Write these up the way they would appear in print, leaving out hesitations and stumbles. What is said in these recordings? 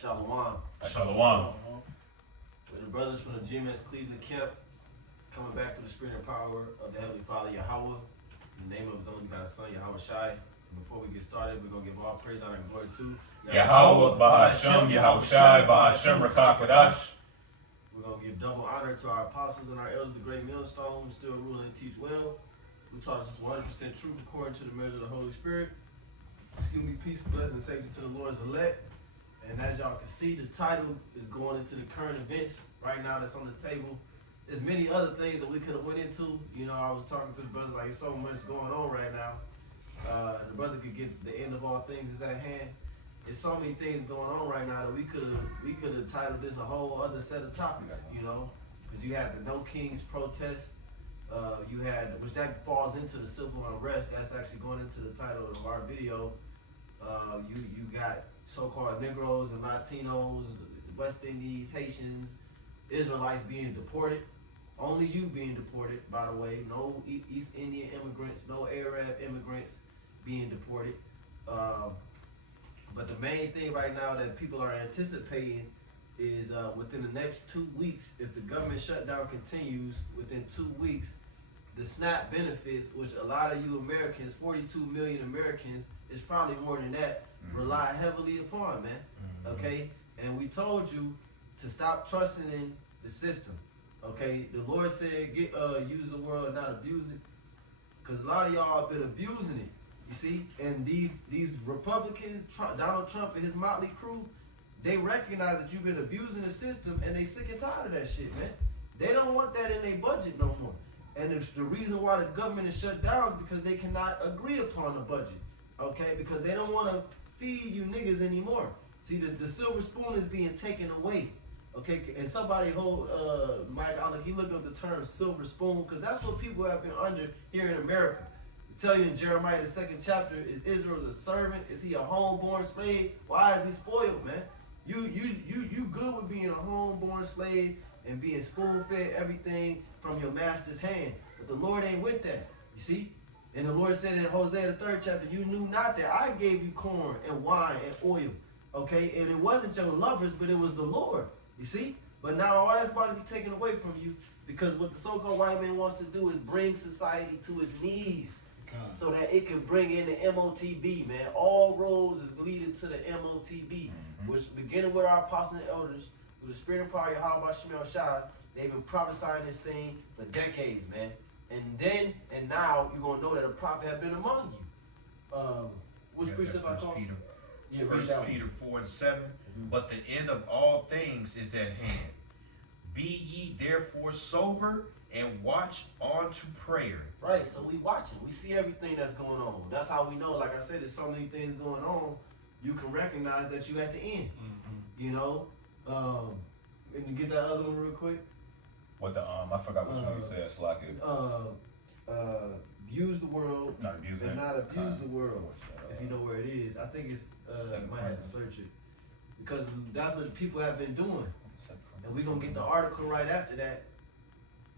Shalom. Shalom. We're the brothers from the GMS Cleveland camp, coming back through the spirit and power of the Heavenly Father, Yahweh, in the name of His only begotten Son, Yahweh Shai. And before we get started, we're going to give all praise, honor, and glory to Yahweh, Bahashem, Yahweh Shai, Bahashem, Rakakadash. We're going to give double honor to our apostles and our elders, the great millstone, who still rule and teach well, who taught us 100% truth according to the measure of the Holy Spirit. Excuse me, peace, blessing, and safety to the Lord's elect. And as y'all can see, the title is going into the current events right now that's on the table. There's many other things that we could have went into. You know, I was talking to the brothers like, so much going on right now. The brother could get the end of all things is at hand. There's so many things going on right now that we could have titled this a whole other set of topics, you know, because you had the No Kings protest. You had, which that falls into the civil unrest. That's actually going into the title of our video. You got so-called Negroes and Latinos, West Indies, Haitians, Israelites being deported. Only you being deported, by the way. No East Indian immigrants, no Arab immigrants being deported. But the main thing right now that people are anticipating is within the next 2 weeks, if the government shutdown continues, within 2 weeks, the SNAP benefits, which a lot of you Americans, 42 million Americans, is probably more than that, rely heavily upon, man. Okay? And we told you to stop trusting in the system. Okay? The Lord said, use the world, not abuse it. Because a lot of y'all have been abusing it. You see? And these Republicans, Donald Trump and his motley crew, they recognize that you've been abusing the system and they sick and tired of that shit, man. They don't want that in their budget no more. And it's the reason why the government is shut down is because they cannot agree upon the budget. Okay? Because they don't want to feed you niggas anymore. See, the silver spoon is being taken away. Okay? And somebody hold Mike out, he looked up the term silver spoon, because that's what people have been under here in America. I tell you in Jeremiah the 2nd chapter, is Israel a servant? Is he a homeborn slave? Why is he spoiled, man? You good with being a homeborn slave and being spoon-fed everything from your master's hand. But the Lord ain't with that. You see? And the Lord said in Hosea the 3rd chapter, you knew not that I gave you corn and wine and oil. Okay? And it wasn't your lovers, but it was the Lord. You see? But now all that's about to be taken away from you, because what the so-called white man wants to do is bring society to its knees. So that it can bring in the MOTB, man. All roads is leading to the MOTB, which beginning with our apostles and elders, with the spirit and power of Yahweh Shemel Shai, they've been prophesying this thing for decades, man. And now you're gonna know that a prophet have been among you. Which precept I call? Yeah, 1 Peter 4:7. But the end of all things is at hand. Be ye therefore sober and watch on to prayer. Right, so we watching. We see everything that's going on. That's how we know, like I said, there's so many things going on, you can recognize that you at the end. You know? And you get that other one real quick? What the I forgot which one you said, so like it. Use the world not abuse and it. not abuse the world. If you know where it is. I think it's might have to search it. Because that's what people have been doing. And we're gonna get the article right after that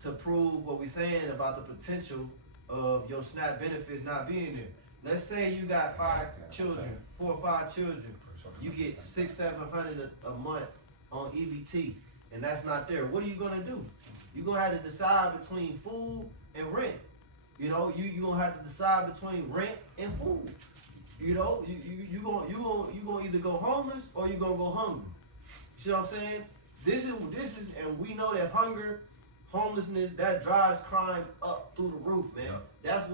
to prove what we're saying about the potential of your SNAP benefits not being there. Let's say you got 4 or 5 children. You get $600-700 a month on EBT, and that's not there. What are you gonna do? You're gonna have to decide between food and rent. You know, you gonna have to decide between rent and food. You know, you gonna either go homeless or you gonna go hungry. You see what I'm saying? This is, and we know that hunger, homelessness, that drives crime up through the roof, man. Yeah. That's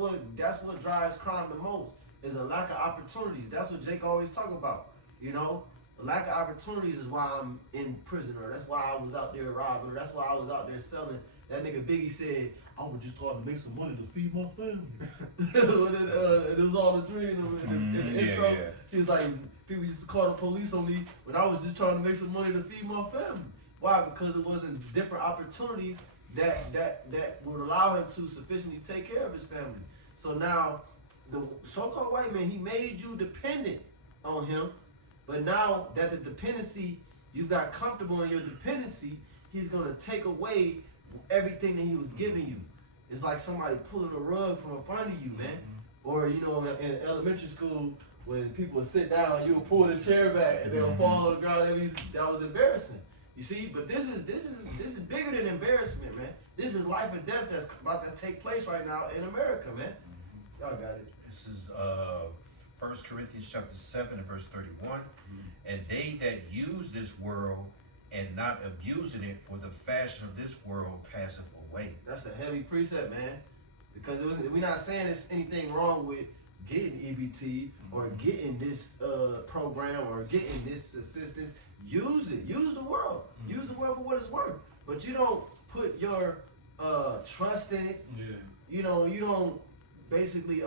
what drives crime the most, is a lack of opportunities. That's what Jake always talk about. You know, a lack of opportunities is why I'm in prison, or that's why I was out there robbing, or that's why I was out there selling. That nigga Biggie said, I was just trying to make some money to feed my family. It was all a dream in the intro. Yeah. He was like, people used to call the police on me, but I was just trying to make some money to feed my family. Why? Because it wasn't different opportunities that would allow him to sufficiently take care of his family. So now, the so-called white man, he made you dependent on him, but now that the dependency, you got comfortable in your dependency, he's gonna take away everything that he was giving you. It's like somebody pulling a rug from up under you, man. Or, you know, in elementary school, when people would sit down, you would pull the chair back and they'll fall on the ground. That was embarrassing. You see, but this is bigger than embarrassment, man. This is life and death that's about to take place right now in America, man. Y'all got it. This is 1 Corinthians chapter 7 and verse 31. And they that use this world and not abusing it, for the fashion of this world passeth away. That's a heavy precept, man. Because we're not saying there's anything wrong with getting EBT or getting this program or getting this assistance. Use it. Use the world. Use the world for what it's worth. But you don't put your trust in it. Yeah. You don't basically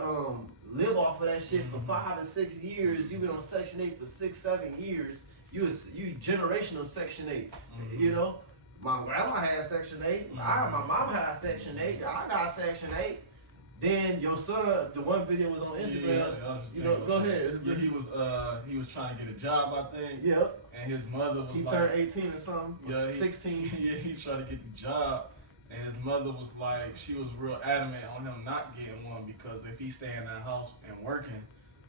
live off of that shit for 5 to 6 years. You've been on Section 8 for 6, 7 years. You generational Section 8. You know, my grandma had Section 8. My mom had Section 8. I got Section 8. Then your son, the one video was on Instagram. Go ahead. Yeah, he was trying to get a job, I think. Yep. And his mother was he turned 18 or something. Yeah, 16. Yeah, he tried to get the job. And his mother was like, she was real adamant on him not getting one because if he stay in that house and working,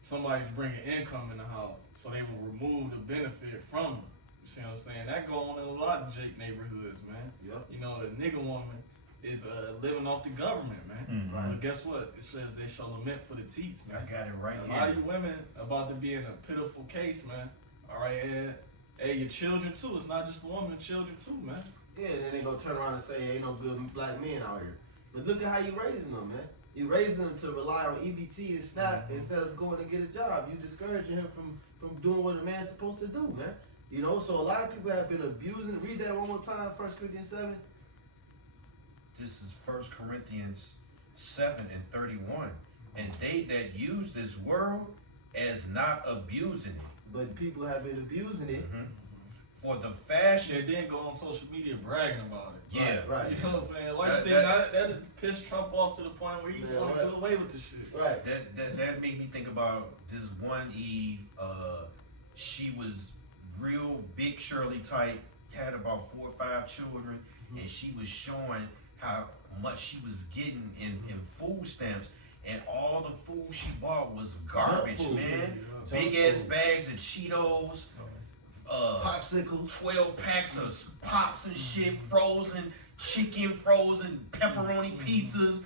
somebody's bringing income in the house. So they will remove the benefit from him. You see what I'm saying? That go on in a lot of Jake neighborhoods, man. Yep. You know, the nigga woman is living off the government, man. Right. But guess what? It says they shall lament for the teats, man. I got it right here. A lot of you women about to be in a pitiful case, man. All right, Ed. Hey, your children too. It's not just the woman, children too, man. Yeah, and then they gonna turn around and say, ain't no good black men out here. But look at how you raising them, man. You raising them to rely on EBT and SNAP instead of going to get a job. You discouraging him from doing what a man's supposed to do, man. You know, so a lot of people have been abusing. Read that one more time, 1 Corinthians 7. This is 1 Corinthians 7 and 31. And they that use this world as not abusing it. But people have been abusing it. For the fashion. They then go on social media bragging about it. Yeah. Right. You know what I'm saying? Like that pissed Trump off to the point where he want to go away with the shit. Right. That made me think about this one Eve. She was real big Shirley type, had about 4 or 5 children, and she was showing how much she was getting in food stamps, and all the food she bought was garbage, man. Big ass bags of Cheetos, popsicles, 12 packs of pops and shit, frozen chicken, frozen pepperoni pizzas,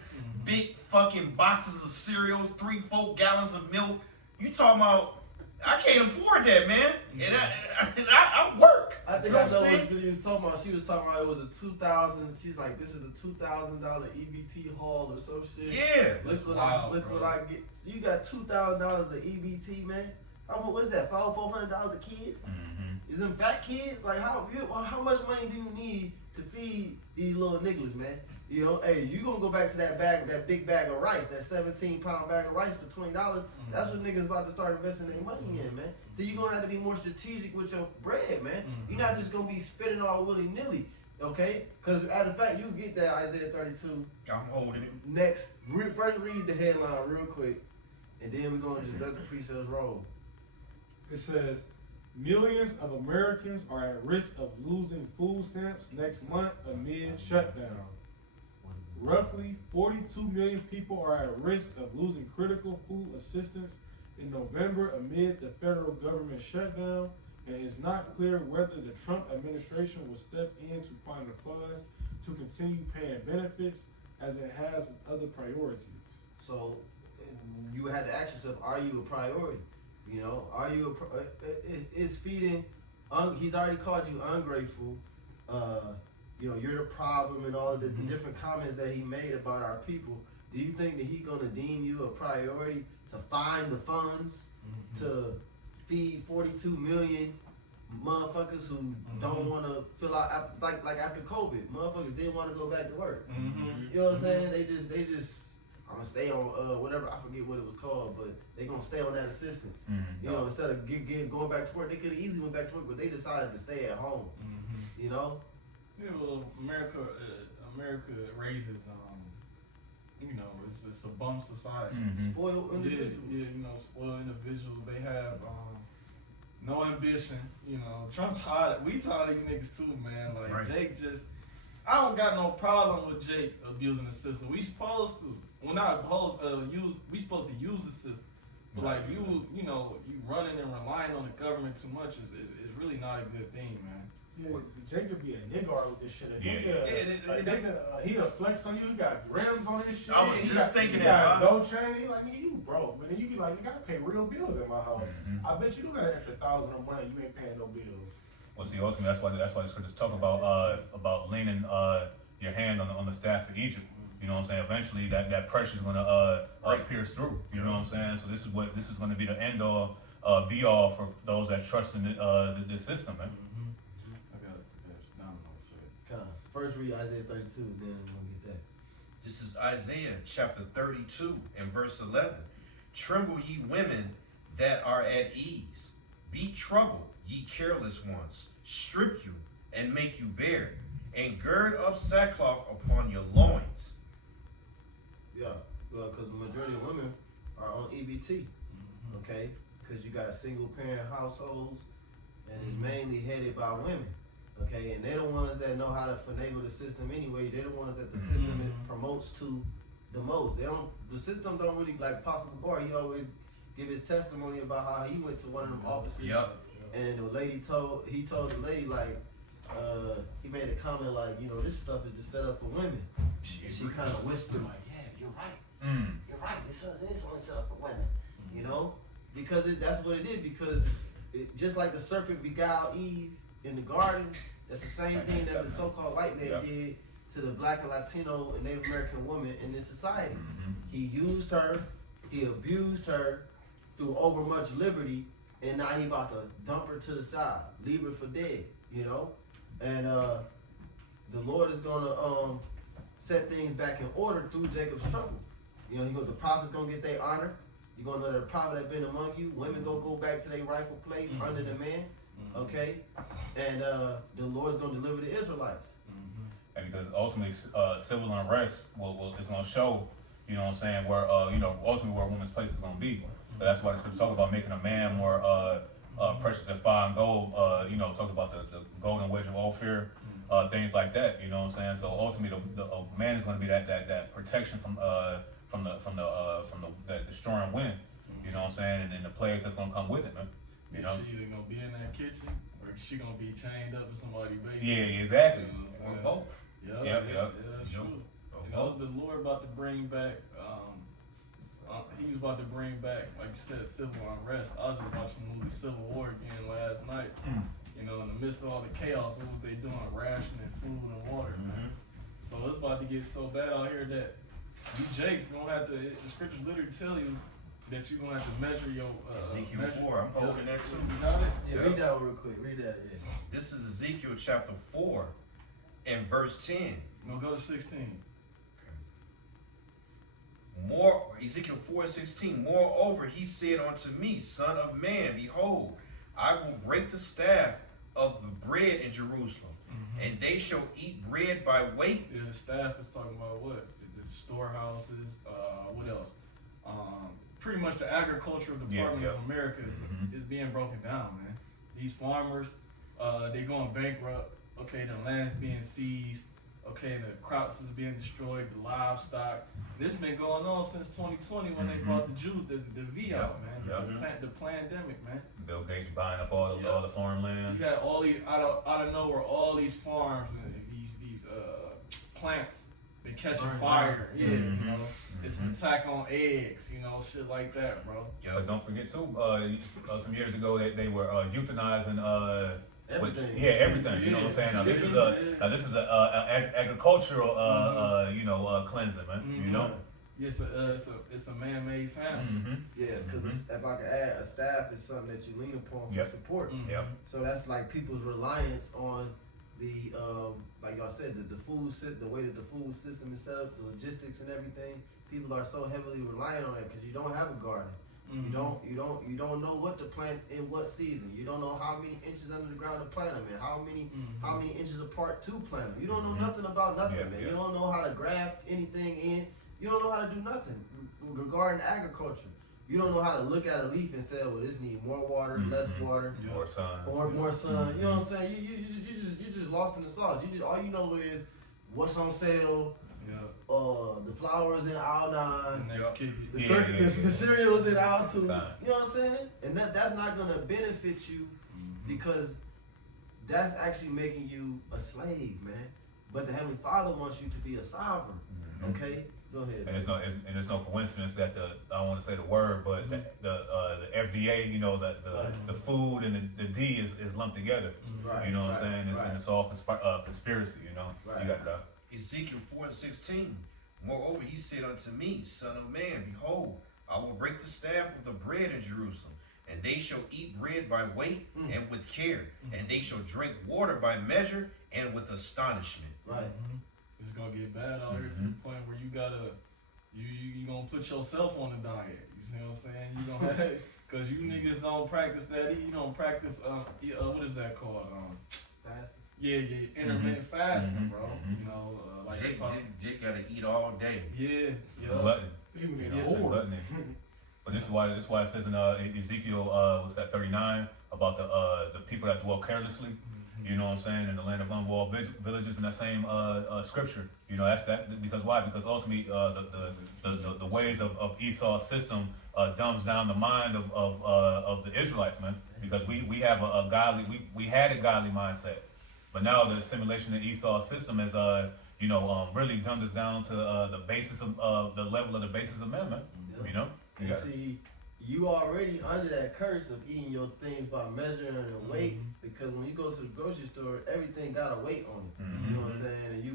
big fucking boxes of cereal, 3-4 gallons of milk. You talking about? I can't afford that, man. And I work. I think I know what she was talking about. She was talking about it was a 2,000. She's like, this is a $2,000 EBT haul or some shit. Yeah. Look what I get. So you got $2,000 of EBT, man. What is that? $400 a kid? Is them fat kids? Like how much money do you need to feed these little niggas, man? You know, hey, you gonna go back to that big bag of rice, that 17-pound bag of rice for $20. That's what niggas about to start investing their money in, man. So you're gonna have to be more strategic with your bread, man. You're not just gonna be spending all willy-nilly, okay? Because as a fact, you get that Isaiah 32. I'm holding it. Next, first read the headline real quick, and then we're gonna just let the precepts roll. It says, millions of Americans are at risk of losing food stamps next month amid shutdown. Roughly 42 million people are at risk of losing critical food assistance in November amid the federal government shutdown, and it's not clear whether the Trump administration will step in to find the funds to continue paying benefits as it has with other priorities. So you had to ask yourself, are you a priority? You know, are you is feeding? He's already called you ungrateful. You know, you're the problem, and all of the different comments that he made about our people. Do you think that he's gonna deem you a priority to find the funds to feed 42 million motherfuckers who don't want to fill out like after COVID, motherfuckers didn't want to go back to work. You know what I'm saying? They just. I'm gonna stay on whatever, I forget what it was called, but they gonna stay on that assistance. You know, instead of going back to work, they could have easily went back to work, but they decided to stay at home. You know. Yeah, well, America raises, you know, it's a bum society. Spoiled individuals. Yeah, you know, spoiled individuals. They have no ambition. You know, we tired of you niggas too, man. Like right. Jake just. I don't got no problem with Jake abusing the system. We supposed to. We're not supposed we supposed to use the system. But like you know, you running and relying on the government too much is really not a good thing, man. Yeah, Jacob be a nigga with this shit. Yeah. He'll flex on you. He got rims on his shit. I was just thinking he that. got gold chain. He like, nigga, you broke. But then you be like, you gotta pay real bills at my house. I bet you got an extra $1,000 a month. You ain't paying no bills. Well, see, ultimately, that's why the scriptures talk about leaning your hand on the staff of Egypt. You know what I'm saying? Eventually, that pressure is gonna pierce through. You know what I'm saying? So this is gonna be the end all, be all for those that trust in the system, man. I got this domino shit. First read Isaiah 32, then we're gonna get that. This is Isaiah chapter 32 and verse 11. Tremble ye women that are at ease. Be troubled, ye careless ones. Strip you and make you bare, and gird up sackcloth upon your loins. Yeah, well, because the majority of women are on EBT, okay? Because you got single parent households, and it's mainly headed by women, okay? And they're the ones that know how to finagle the system anyway. They're the ones that the system promotes to the most. The system don't really, like Possible Bar, he always give his testimony about how he went to one of them offices. Yep. And the lady told the lady, like, he made a comment like, you know, this stuff is just set up for women. She kind of whispered like, yeah, you're right. You're right. This is only set up for women. You know, because that's what it is. Because just like the serpent beguiled Eve in the garden, that's the same thing that the so-called white man did to the black and Latino and Native American woman in this society. He used her, he abused her through overmuch liberty, and now he about to dump her to the side, leave her for dead. You know, and the Lord is gonna set things back in order through Jacob's trouble. You know, the prophets gonna get their honor. You're gonna know that the prophet have been among you. Women gonna go back to their rightful place under the man. Okay, and the Lord's gonna deliver the Israelites. And because ultimately, civil unrest is gonna show, you know what I'm saying, where ultimately where a woman's place is gonna be. But that's why the scripture talk about making a man more precious than fine gold. Talk about the golden wedge of Ophir. Things like that, you know what I'm saying. So ultimately, the man is going to be that protection from the destroying wind, you know what I'm saying, and then the plagues that's going to come with it, man. You know, she either going to be in that kitchen or she going to be chained up in somebody's basement. Yeah, exactly. You know Or both. Yeah, that's true. You know, the Lord about to bring back. He was about to bring back, like you said, civil unrest. I was just watching the movie Civil War again last night. You know, in the midst of all the chaos, what was they doing? Rationing food and water, man. So it's about to get so bad out here that you Jakes gonna have to, the scriptures literally tell you that you're gonna have to measure your Ezekiel 4, I'm holding that too. You got it? Yeah, read that one real quick. Read that. Yeah. This is Ezekiel chapter 4 and verse 10. We'll go to 16. Ezekiel 4:16. Moreover, he said unto me, Son of man, behold, I will break the staff of the bread in Jerusalem, and they shall eat bread by weight. Yeah, the staff is talking about what? The storehouses, what else? Pretty much the agricultural department of America is being broken down, man. These farmers, they going bankrupt. Okay, the land's being seized. Okay, the crops is being destroyed, the livestock. This been going on since 2020 when they brought the Jews, the V out, man. The pandemic, man. Bill Gates buying up all the farmland. You got all these out of nowhere, all these farms and these plants been catching fire. Yeah, you know, it's an attack on eggs, you know, shit like that, bro. But don't forget too, some years ago they were euthanizing. Everything. Everything. You know what I'm saying. Now this is a agricultural cleansing, man. You know. It's a man-made family. Yeah, because if I could add, a staff is something that you lean upon for support. So that's like people's reliance on the like y'all said, the food the way that the food system is set up, the logistics and everything. People are so heavily reliant on it because you don't have a garden. You don't know what to plant in what season. You don't know how many inches under the ground to plant them in. How many inches apart to plant them. You don't know nothing about nothing, man. You don't know how to graft anything in. You don't know how to do nothing regarding agriculture. You don't know how to look at a leaf and say, well, this needs more water, less water, more sun, or more sun. You know what I'm saying? You just lost in the sauce. All you know is what's on sale. The flowers in aisle 9. The next kick it. The cereals in aisle 2. Fine. You know what I'm saying? And that's not gonna benefit you because that's actually making you a slave, man. But the Heavenly Father wants you to be a sovereign. Okay? Go ahead. And it's no coincidence that I don't want to say the word, but the FDA, you know, the food and the D is lumped together. Right, you know what right, I'm saying? right. It's all conspiracy. You know. Right. You got that. Ezekiel 4:16. Moreover, he said unto me, Son of man, behold, I will break the staff of the bread in Jerusalem, and they shall eat bread by weight and with care, and they shall drink water by measure and with astonishment. Right. It's gonna get bad out here to the point where you gonna put yourself on a diet. You see what I'm saying? You gonna have, cause you niggas don't practice that. You don't practice what is that called? Fasting. Yeah, intermittent fasting, bro. You know, like Jake gotta eat all day. Yeah. Glutton. Even in You the know, war. gluttony. But this is why it says in Ezekiel, what's that, 39, about the people that dwell carelessly. You know what I'm saying? In the land of unwalled villages, in that same scripture. You know, that's that because why? Because ultimately, the ways of Esau's system dumbs down the mind of the Israelites, man. Because we have a godly, we had a godly mindset, but now the assimilation of Esau's system is really dumbed us down to the basis of the level of the basis of man, man. You know. And see, you already under that curse of eating your things by measuring the weight, because when you go to the grocery store, everything got a weight on it. You know what I'm saying? And you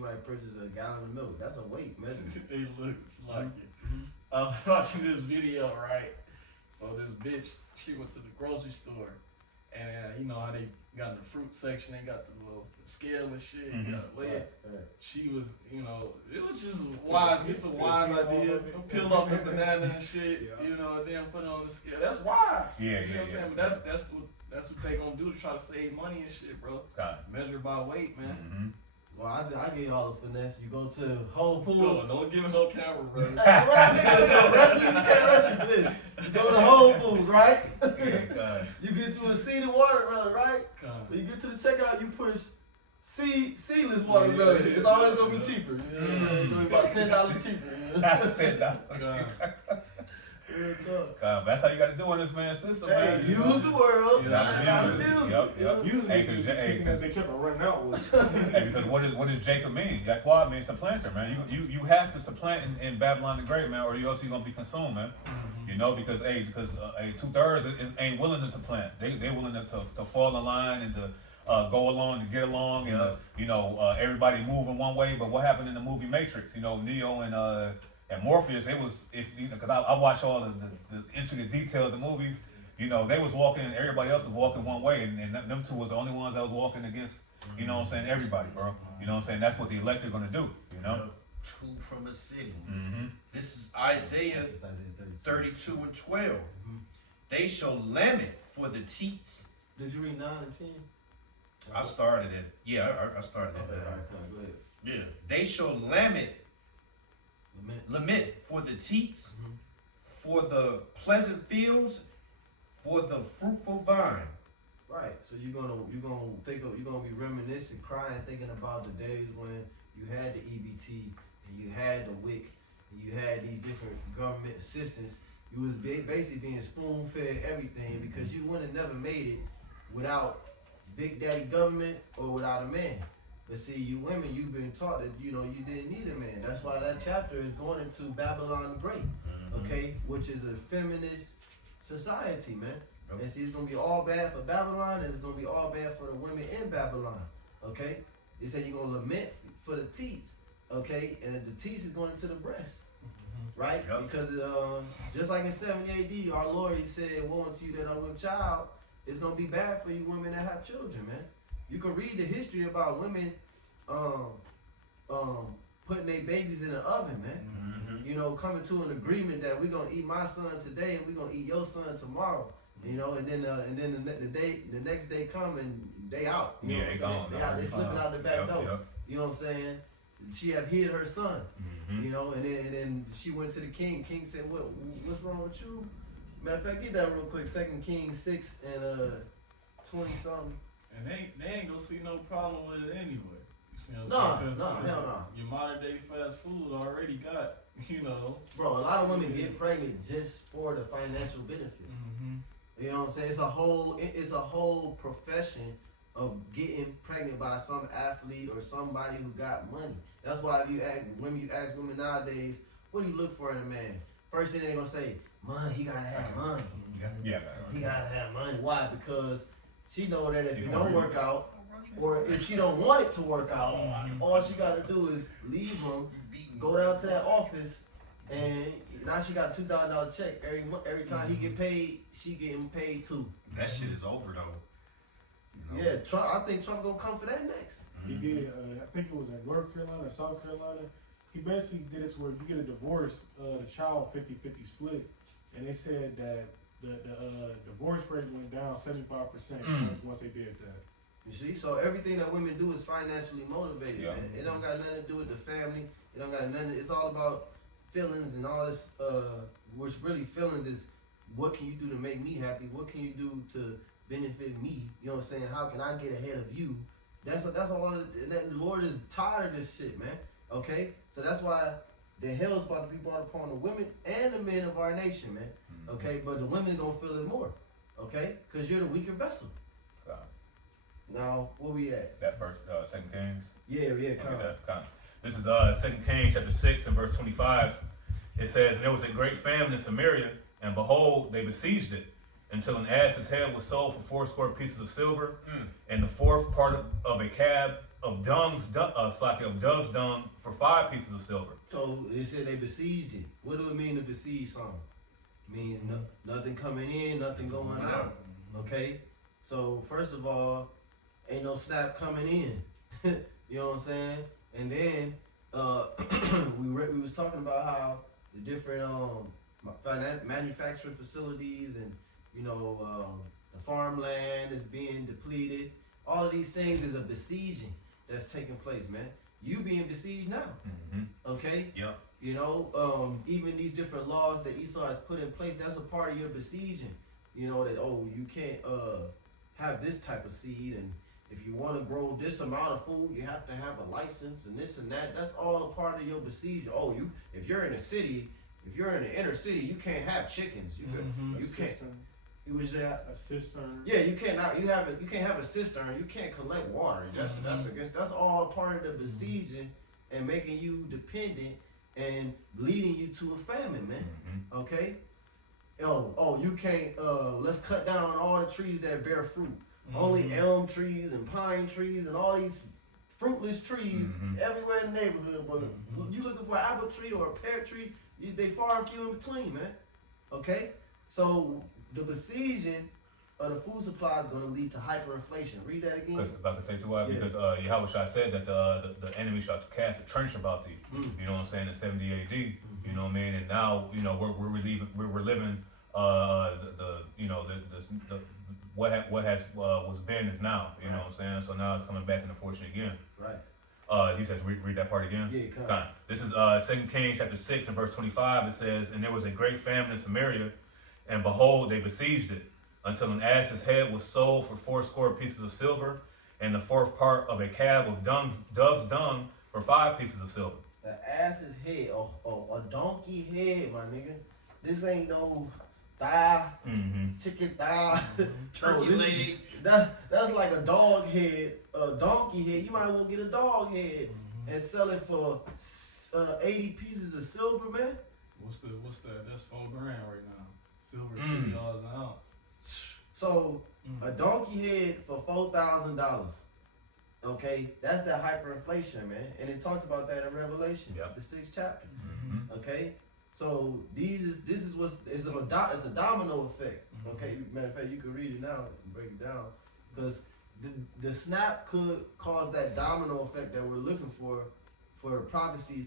might purchase a gallon of milk. That's a weight measure. It looks like it. I was watching this video, right? So this bitch, she went to the grocery store, and you know how they got in the fruit section, they got the little scale and shit, you gotta weigh it. She was, it was just wise. It's a wise idea. Peel up the banana and shit, and then put it on the scale. That's wise. You know what I'm saying? But that's what they gonna do to try to save money and shit, bro. Measure by weight, man. Well, I give you all the finesse. You go to Whole Foods. Don't give me no camera, bro. You can't wrestle for this. You go to Whole Foods, right? You get to a seeded watermelon, right? When you get to the checkout, you push seedless watermelon. It's always gonna be cheaper. It's gonna be about $10 cheaper. That's how you gotta do in this man's system, man. Use the world. Yep. Usually because they kept running out with because what does Jacob mean? Yaqua means supplanter, man. You have to supplant in Babylon the Great, man, or else you're gonna be consumed, man. You know, because 2/3 ain't willing to supplant. They willing to fall in line and to go along to get along, and everybody moving one way. But what happened in the movie Matrix? Neo and Morpheus, it was because I watch all the intricate detail of the movies. They was walking, and everybody else was walking one way, and them two was the only ones that was walking against. You know what I'm saying? Everybody, bro. You know what I'm saying? That's what the elect are gonna do. Two from a city. This is Isaiah 32:12. They shall lament for the teats. Did you read 9 and 10? I started it. Yeah, I started it. Okay, all right, come on, go ahead. Yeah. They shall lament for the teats, for the pleasant fields, for the fruitful vine. Right. So you're gonna be reminiscing, crying, thinking about the days when you had the EBT and you had the WIC and you had these different government assistance. You was basically being spoon-fed everything because you wouldn't have never made it without Big Daddy government or without a man. But see, you women, you've been taught that you didn't need a man. That's why that chapter is going into Babylon the Great, okay, which is a feminist society, man. And see, it's gonna be all bad for Babylon, and it's gonna be all bad for the women in Babylon, okay. They say you're gonna lament for the teats, okay, and the teats is going into the breast, right? Because just like in 70 AD, our Lord, he said, "Woe unto you that are with child." It's gonna be bad for you women that have children, man. You can read the history about women putting their babies in the oven, man. Coming to an agreement that we're gonna eat my son today and we're gonna eat your son tomorrow. And then the next day come and they out. They slipping out the back door. You know what I'm saying? She have hid her son. And then she went to the king. King said, "What's wrong with you?" Matter of fact, get that real quick. 2 Kings 6 and 20 something. And they ain't gonna see no problem with it anyway. You know what I'm saying? No, hell no. Your modern day fast food already got, you know. Bro, a lot of women get pregnant just for the financial benefits. Mm-hmm. You know what I'm saying? It's a whole profession of getting pregnant by some athlete or somebody who got money. That's why if you ask women nowadays, what do you look for in a man? First thing they gonna say, money. He gotta have money. Yeah. He gotta have money. Why? Because she know that if it don't work out, or if she don't want it to work out, all she gotta do is leave him, go down to that office, and now she got a $2,000 check every month. Every time he get paid, she getting paid too. That shit is over though. You know? Yeah, Trump. I think Trump gonna come for that next. He did. I think it was in North Carolina, South Carolina. He basically did it to where you get a divorce, the child 50-50 split, and they said that the divorce rate went down 75% once they did that. You see, so everything that women do is financially motivated. Yeah. Man. It don't got nothing to do with the family. It don't got nothing. It's all about feelings and all this. Which really feelings is what can you do to make me happy? What can you do to benefit me? You know what I'm saying? How can I get ahead of you? That's all. And that the Lord is tired of this shit, man. Okay, so that's why the hell's about to be brought upon the women and the men of our nation, man. Okay, but the women gonna feel it more. Okay, because you're the weaker vessel. Now, where we at? That verse, 2 Kings. Yeah, come on. This is 2 Kings chapter 6 and verse 25. It says, and there was a great famine in Samaria, and behold, they besieged it, until an ass's head was sold for 80 pieces of silver, and the fourth part of a cab of dove's dung for 5 pieces of silver. So they said they besieged it. What do it mean to besiege something? It means nothing coming in, nothing going out. Okay? So first of all, ain't no snap coming in. You know what I'm saying? And then we was talking about how the different manufacturing facilities and the farmland is being depleted. All of these things is a besieging that's taking place, man. You being besieged now. Okay? Yep. You know, even these different laws that Esau has put in place, that's a part of your besieging. You know, that, you can't have this type of seed, and if you want to grow this amount of food, you have to have a license and this and that. That's all a part of your besieging. If you're in a city, if you're in the inner city, you can't have chickens. You can't. It was a cistern. Yeah, you can't have a cistern. You can't collect water. That's all part of the besieging and making you dependent and leading you to a famine, man. Okay. You can't. Let's cut down all the trees that bear fruit. Only elm trees and pine trees and all these fruitless trees everywhere in the neighborhood. But you looking for an apple tree or a pear tree, they far and few in between, man. Okay. So the besieging of the food supply is going to lead to hyperinflation. Read that again. If I can say too, because Yahweh said that the enemy shall cast a trench about thee. You know what I'm saying? In 70 AD. You know what I mean? And now we're living what was been is now. You know what I'm saying? So now it's coming back into fortune again. Right. He says, read that part again. Yeah, come on. This is 2 Kings chapter 6 and verse 25. It says, and there was a great famine in Samaria, and behold, they besieged it, until an ass's head was sold for 80 pieces of silver, and the fourth part of a cab of dove's dung for 5 pieces of silver. The ass's head, a donkey head, my nigga. This ain't no thigh, chicken thigh, turkey leg. That's like a dog head, a donkey head. You might as well get a dog head and sell it for 80 pieces of silver, man. What's that? That's $4 grand right now. Silver $60 an ounce. So a donkey head for $4,000. Okay, that's that hyperinflation, man, and it talks about that in Revelation, the 6th chapter. Okay, so this is it's a domino effect. Okay, matter of fact, you can read it now and break it down, because the snap could cause that domino effect that we're looking for the prophecies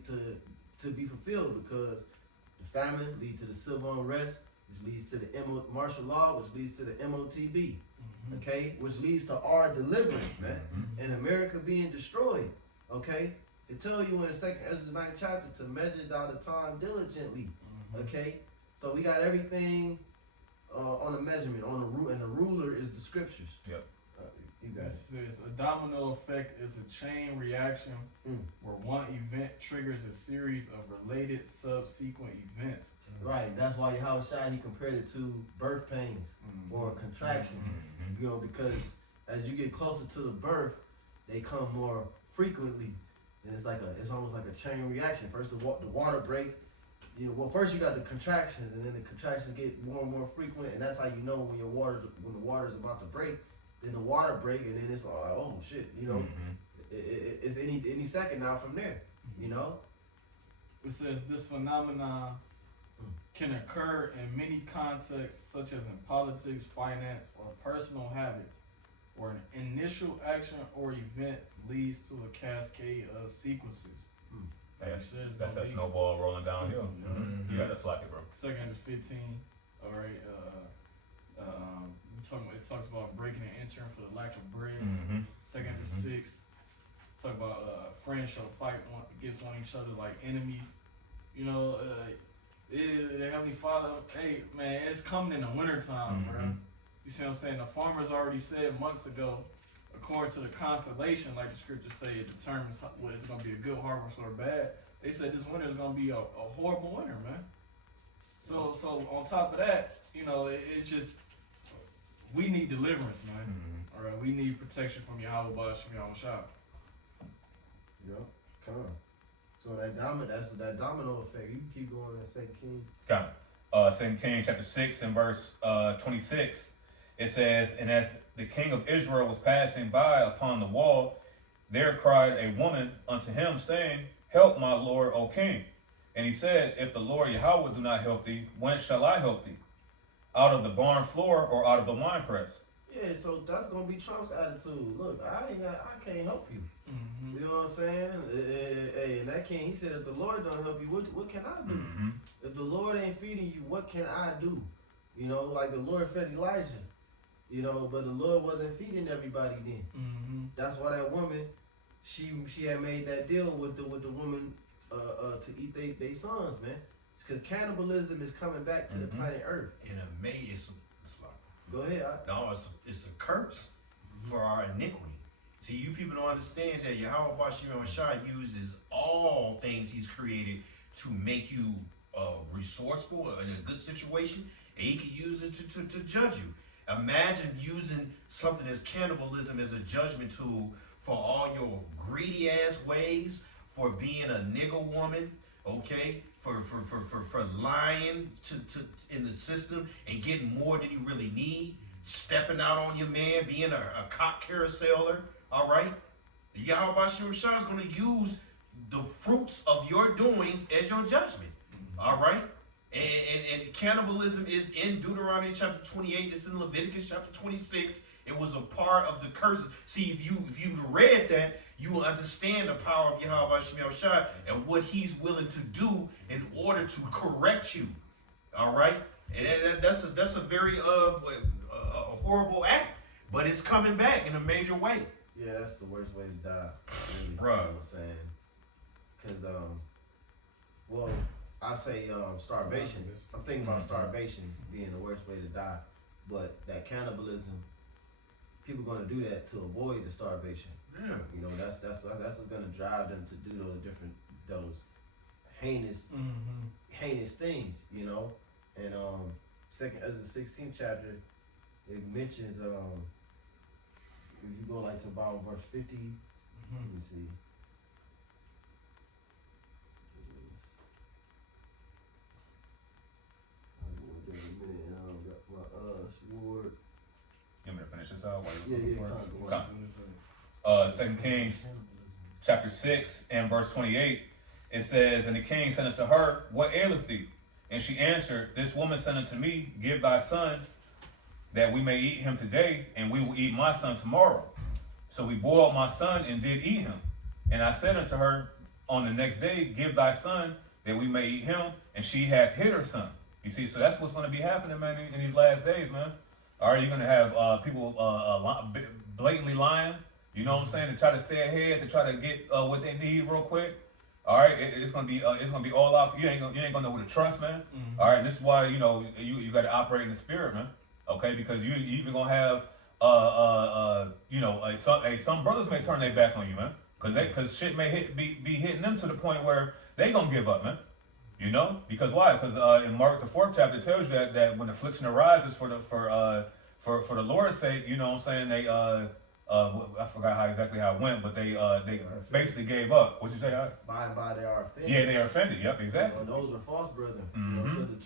to be fulfilled, because the famine leads to the civil unrest, which leads to the martial law, which leads to the MOTB, okay, which leads to our deliverance, man, and America being destroyed, okay. It tells you in the 2nd Ezra 9th chapter to measure out the time diligently, okay. So we got everything on the measurement, on the root, and the ruler is the scriptures. You got It it. says a domino effect is a chain reaction where one event triggers a series of related subsequent events. Right. That's why Yahweh Shai, he compared it to birth pains or contractions. You know, because as you get closer to the birth, they come more frequently, and it's almost like a chain reaction. First the water break. You know, well, first you got the contractions, and then the contractions get more and more frequent, and that's how you know when the water is about to break. Then the water break, and then it's like, oh shit, you know, it's any second now from there, you know. It says this phenomenon can occur in many contexts, such as in politics, finance, or personal habits, where an initial action or event leads to a cascade of sequences. That's that snowball rolling downhill. You gotta slack it, bro. Second to 15. All right. It talks about breaking and entering for the lack of bread. Second to 6. Talk about friends shall fight against one each other like enemies. You know, the Heavenly Father, hey man, it's coming in the wintertime, bro. You see what I'm saying? The farmers already said months ago, according to the constellation, like the scriptures say, it determines whether it's going to be a good harvest or bad. They said this winter is going to be a horrible winter, man. So on top of that, you know, it's just, we need deliverance, man. All right, we need protection from Yahweh B'Shem Yahweh Shai. Yep, come on. So that domino effect. You can keep going in 2 Kings. Got it. 2 Kings chapter 6 and verse 26. It says, and as the king of Israel was passing by upon the wall, there cried a woman unto him, saying, help my lord, O king. And he said, if the Lord Yahweh do not help thee, whence shall I help thee? Out of the barn floor or out of the winepress? Yeah, so that's gonna be Trump's attitude. Look, I can't help you. You know what I'm saying? Hey, and that king, he said, if the Lord don't help you, what can I do? If the Lord ain't feeding you, what can I do? You know, like the Lord fed Elijah. You know, but the Lord wasn't feeding everybody then. That's why that woman, she had made that deal with the woman to eat they sons, man. Because cannibalism is coming back to the planet Earth. And it's like, go ahead. No, it's a curse for our iniquity. See, you people don't understand that Yahweh B'Shem Yahweh Shai uses all things he's created to make you resourceful in a good situation, and he can use it to judge you. Imagine using something as cannibalism as a judgment tool for all your greedy ass ways, for being a nigger woman, okay, for lying to in the system and getting more than you really need, stepping out on your man, being a cock carouseler, all right? Yahweh B'Shem Shai is going to use the fruits of your doings as your judgment, all right? And cannibalism is in Deuteronomy chapter 28. It's in Leviticus chapter 26. It was a part of the curses. See, if you read that, you will understand the power of Yahweh B'Shem Yahweh Shai and what he's willing to do in order to correct you. All right? And that's a very a horrible act, but it's coming back in a major way. Yeah, that's the worst way to die. Really, Bro. You know what I'm saying? Because, well, I say starvation. I'm thinking about starvation being the worst way to die. But that cannibalism, people going to do that to avoid the starvation. Yeah. You know, that's what's going to drive them to do those heinous things. You know, and 2nd Ezra 16th chapter, it mentions if you go like to about verse 50. Let me see. Sword. You want me to finish this out? Yeah. 2 Kings chapter 6 and verse 28, it says, and the king said unto her, what aileth thee? And she answered, this woman said unto me, give thy son, that we may eat him today, and we will eat my son tomorrow. So we boiled my son and did eat him. And I said unto her, on the next day, give thy son, that we may eat him, and she hath hid her son. You see, so that's what's going to be happening, man, in these last days, man. All right, you're going to have people blatantly lying, you know what I'm saying, to try to stay ahead, to try to get what they need real quick. All right, it's gonna be all out. You ain't gonna know who to trust, man. All right, this is why you got to operate in the spirit, man. Okay, because you even gonna have some brothers may turn their back on you, man, cause shit may be hitting them to the point where they gonna give up, man. You know, because why? Because in Mark the 4th chapter it tells you that when affliction arises for the Lord's sake, you know what I'm saying, they I forgot exactly how it went, but they basically gave up. What you say? By and by they are offended. Yeah, they are offended. Yep, exactly. You know, those are false brethren. Mm-hmm. You know, but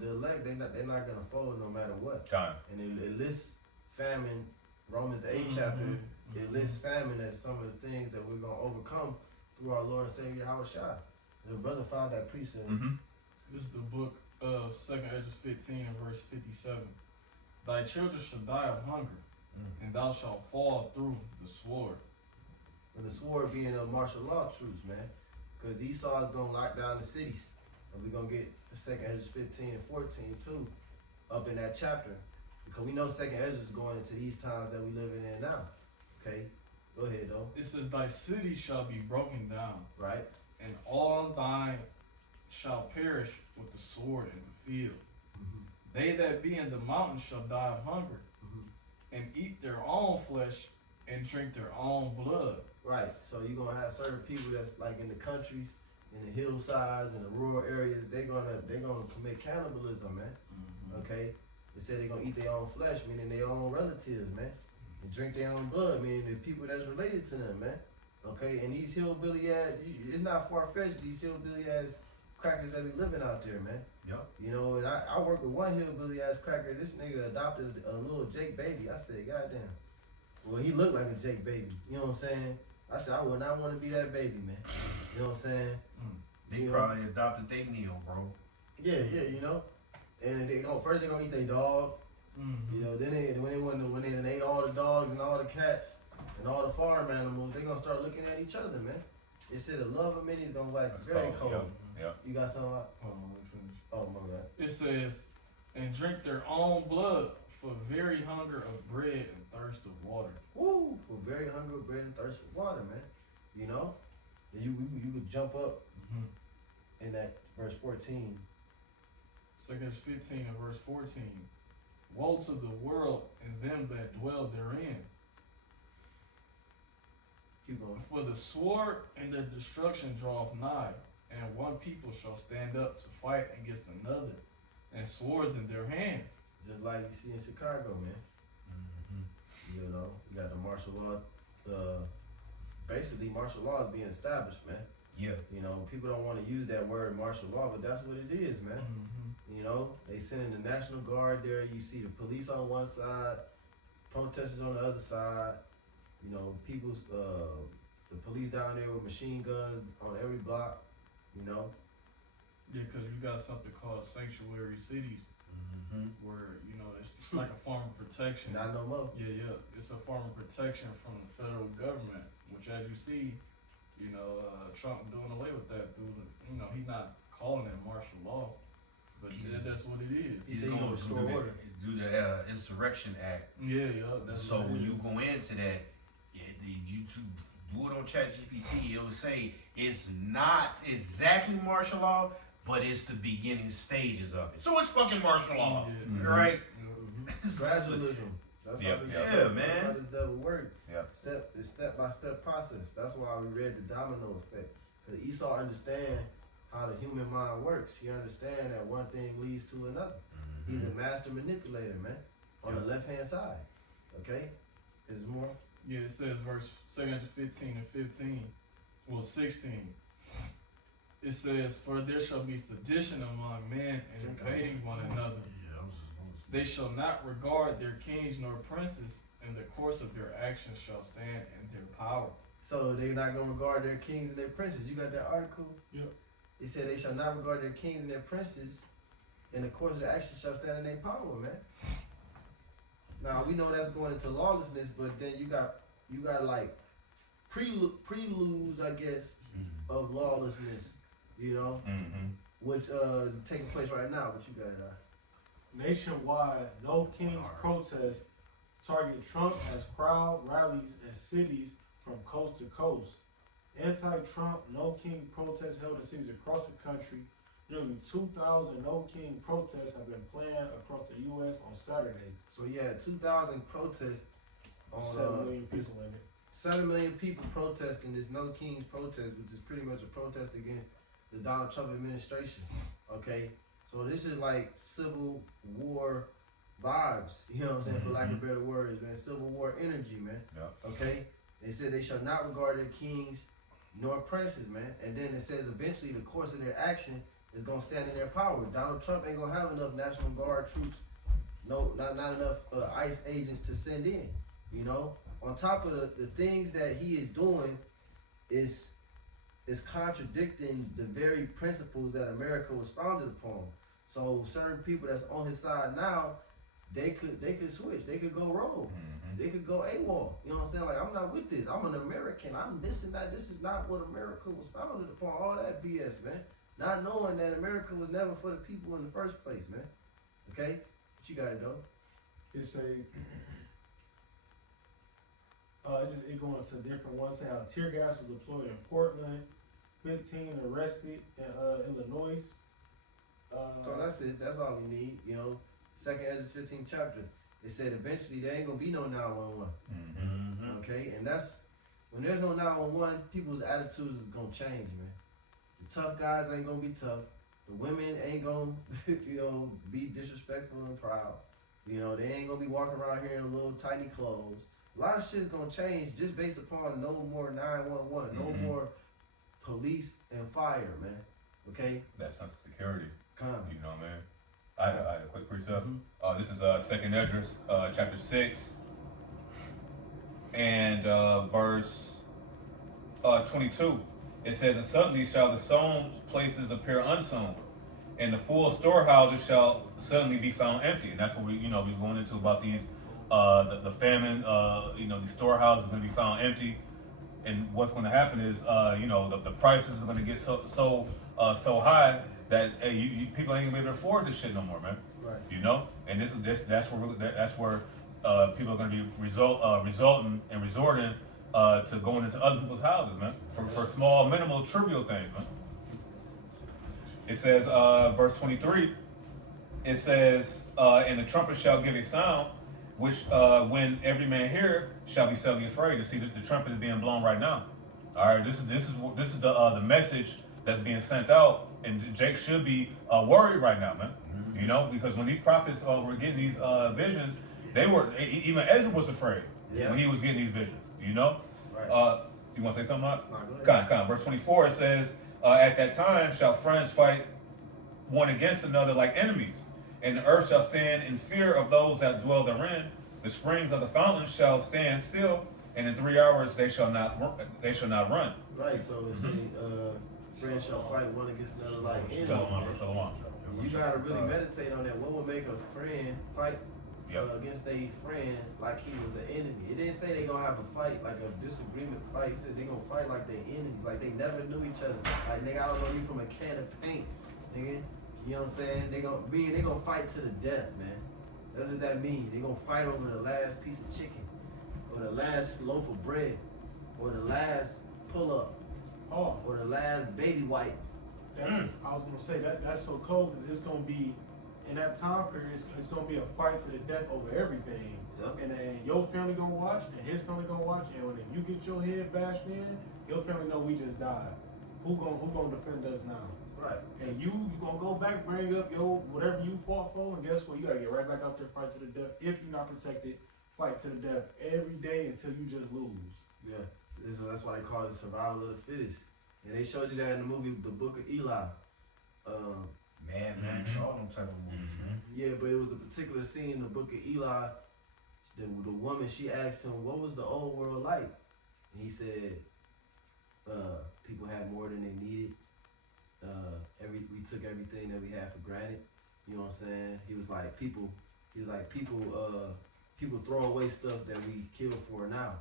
the elect, they're not gonna fold no matter what. Time. And it lists famine. Romans the 8th chapter. It lists famine as some of the things that we're gonna overcome through our Lord and Savior Yahushua. The brother found that precept. This is the book of 2nd Ezra 15 and verse 57. Thy children shall die of hunger, and thou shalt fall through the sword. And the sword being a martial law truce, man. Because Esau is going to lock down the cities. And we're going to get 2nd Ezra 15 and 14 too, up in that chapter. Because we know 2nd Ezra is going into these times that we're living in now. Okay? Go ahead, though. It says, thy city shall be broken down, Right? and all thine shall perish with the sword in the field. They that be in the mountains shall die of hunger, and eat their own flesh, and drink their own blood. Right. So you're going to have certain people that's like in the countries, in the hillsides, in the rural areas, they're gonna commit cannibalism, man. Okay? They say they're gonna eat their own flesh, meaning their own relatives, man. And drink their own blood, meaning the people that's related to them, man. Okay, and these hillbilly ass, it's not far-fetched, these hillbilly ass crackers that be living out there, man. Yep. You know, and I work with one hillbilly ass cracker. This nigga adopted a little Jake baby. I said, goddamn. Well, he looked like a Jake baby. You know what I'm saying? I said, I would not want to be that baby, man. You know what I'm saying? They You probably adopted their meal, bro. Yeah, you know. And first they gonna eat their dog. You know, then when they done ate all the dogs and all the cats and all the farm animals, they gonna start looking at each other, man. They said the love of many is gonna wax very cold. Yep. You got something? Hold on, let me finish. Oh my bad. It says, and drink their own blood for very hunger of bread and thirst of water. Woo! For very hungry, bread and thirst for water, man. You know, and you could jump up in that verse 14. 2nd 15 and verse 14. Woe to the world and them that dwell therein. Keep going. For the sword and the destruction draweth nigh, and one people shall stand up to fight against another, and swords in their hands. Just like you see in Chicago, man. You know, you got the martial law. Basically, martial law is being established, man. Yeah. You know, people don't want to use that word martial law, but that's what it is, man. You know, they send in the National Guard there. You see the police on one side, protesters on the other side. You know, people's the police down there with machine guns on every block. You know. Yeah, because you got something called sanctuary cities, where you know it's like a form of protection. Not no more. Yeah, it's a form of protection from the federal government, which, as you see, you know, Trump doing away with that. You know, he's not calling it martial law, but that's what it is. He said he's gonna restore order. Do the Insurrection Act. Yeah. That's So what it when is. you go into that, you do it on ChatGPT, it'll say it's not exactly martial law, but it's the beginning stages of it. So it's fucking martial law, right? Gradualism. That's how this man. That's how this devil work. Yep. It's step-by-step process. That's why we read the domino effect. Because Esau understand how the human mind works. He understand that one thing leads to another. He's a master manipulator, man. On the left-hand side. Okay? Is more? Yeah, it says verse 2 15 and 15. Well, 16. It says, for there shall be sedition among men and invading one another. They shall not regard their kings nor princes, and the course of their actions shall stand in their power. So they're not going to regard their kings and their princes. You got that article? Yep. It said they shall not regard their kings and their princes, and the course of their actions shall stand in their power, man. Now we know that's going into lawlessness, but then you got like preludes, I guess, of lawlessness. You know, which is taking place right now. What you got? Nationwide, no king's protests target Trump as crowd rallies in cities from coast to coast. Anti-Trump, no king protests held in cities across the country Nearly 2,000 No King protests have been planned across the U.S. on Saturday. So yeah, 2,000 protests on 7 million people in it. 7 million people protesting this No Kings protest, which is pretty much a protest against the Donald Trump administration. Okay, so this is like Civil War vibes. You know what I'm saying? For lack of better words, man. Civil War energy, man. Yeah. Okay, they said they shall not regard their kings nor princes, man. And then it says eventually the course of their action is gonna stand in their power. Donald Trump ain't gonna have enough National Guard troops, not enough ICE agents to send in. You know, on top of the things that he is doing is contradicting the very principles that America was founded upon. So certain people that's on his side now, they could switch, they could go rogue, they could go AWOL. You know what I'm saying? Like, I'm not with this. I'm an American. I'm this and that. This is not what America was founded upon. All that BS, man. Not knowing that America was never for the people in the first place, man. Okay? What you got it though? It say, it going to different ones. Say how tear gas was deployed in Portland, 15 arrested in Illinois. So that's it. That's all we need. You know, 2nd Ezra 15th chapter. It said eventually there ain't gonna be no 911. Okay, and that's when there's no 911, people's attitudes is gonna change, man. The tough guys ain't gonna be tough. The women ain't gonna, be disrespectful and proud. You know, they ain't gonna be walking around here in little tiny clothes. A lot of shit's gonna change just based upon no more 911, no more police and fire, man. Okay? That sense of security. Come. You know, man. I had a quick precept. This is 2nd Ezra, chapter 6, and verse 22. It says, "And suddenly shall the sown places appear unsown, and the full storehouses shall suddenly be found empty." And that's what we're going into about these, the famine. These storehouses are going to be found empty, and what's going to happen is, the prices are going to get so high that people ain't gonna be able to afford this shit no more, man. Right. You know, and that's where people are gonna be resorting to going into other people's houses, man, for small, minimal, trivial things, man. It says, verse 23. It says, "And the trumpet shall give a sound, which when every man hear shall be suddenly afraid." And see, the trumpet is being blown right now. All right, this is the message that's being sent out. And Jake should be worried right now, man. You know, because when these prophets were getting these visions, even Ezra was afraid when he was getting these visions. You know, Right. You want to say something, Mark? No, go ahead. Verse 24 it says, "At that time shall friends fight one against another like enemies, and the earth shall stand in fear of those that dwell therein. The springs of the fountains shall stand still, and in 3 hours they shall not run." Right. So it's friends shall fight one against another like enemies. You gotta really meditate on that. What would make a friend fight against a friend like he was an enemy? It didn't say they gonna have a fight, like a disagreement fight. It said they gonna fight like they enemies, like they never knew each other. Like, nigga, I don't know you from a can of paint, nigga. You know what I'm saying? They gonna fight to the death, man. That's what that means. They gonna fight over the last piece of chicken, or the last loaf of bread, or the last pull-up. Or the last baby wipe. I was gonna say that's so cold because it's gonna be in that time period. It's gonna be a fight to the death over everything. Yep. And then your family gonna watch, and his family gonna watch, and when you get your head bashed in, your family know we just died. Who gonna defend us now? Right. And you gonna go back, bring up your whatever you fought for, and guess what? You gotta get right back out there, fight to the death. If you're not protected, fight to the death every day until you just lose. Yeah. That's why they call it survival of the fittest. And they showed you that in the movie The Book of Eli. All them type of movies. Yeah, but it was a particular scene in the Book of Eli. The woman, she asked him, what was the old world like? And he said, people had more than they needed. We took everything that we had for granted. You know what I'm saying? He was like, people throw away stuff that we kill for now.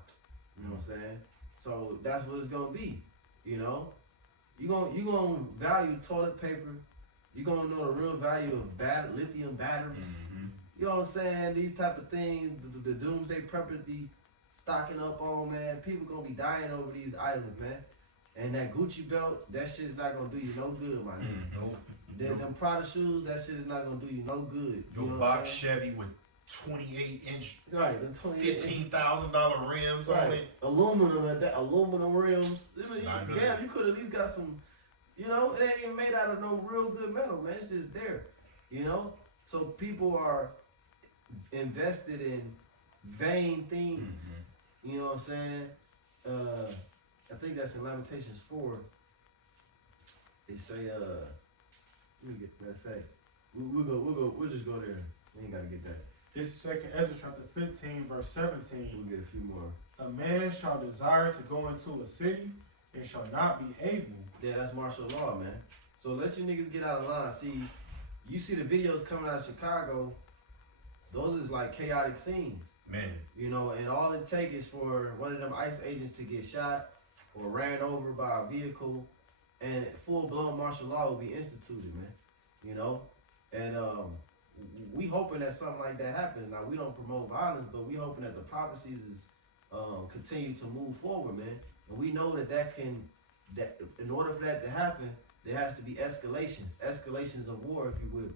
You know what I'm saying? So that's what it's gonna be. You know, you gonna value toilet paper. You gonna know the real value of lithium batteries. You know what I'm saying? These type of things, the doomsday prepper be stocking up on, man. People gonna be dying over these items, man. And that Gucci belt, that shit's not gonna do you no good, my nigga. Nope. Them Prada shoes, that shit is not gonna do you no good. Your You know box Chevy with 28-inch, right, the 28 $15,000 rims on it. Aluminum at that, aluminum rims. Not good. Damn, you could at least got some. You know, it ain't even made out of no real good metal, man. It's just there. You know, so people are invested in vain things. You know what I'm saying? I think that's in Lamentations 4. They say, let me get, matter of fact, we'll just go there. We ain't gotta get that. This second Ezra chapter 15, verse 17. We'll get a few more. A man shall desire to go into a city and shall not be able. Yeah, that's martial law, man. So let you niggas get out of line. See, you see the videos coming out of Chicago, those is like chaotic scenes. Man. You know, and all it takes is for one of them ICE agents to get shot or ran over by a vehicle, and full-blown martial law will be instituted, man. You know? And we hoping that something like that happens. Now, we don't promote violence, but we hoping that the prophecies is continue to move forward, man. And we know that in order for that to happen, there has to be escalations of war, if you will,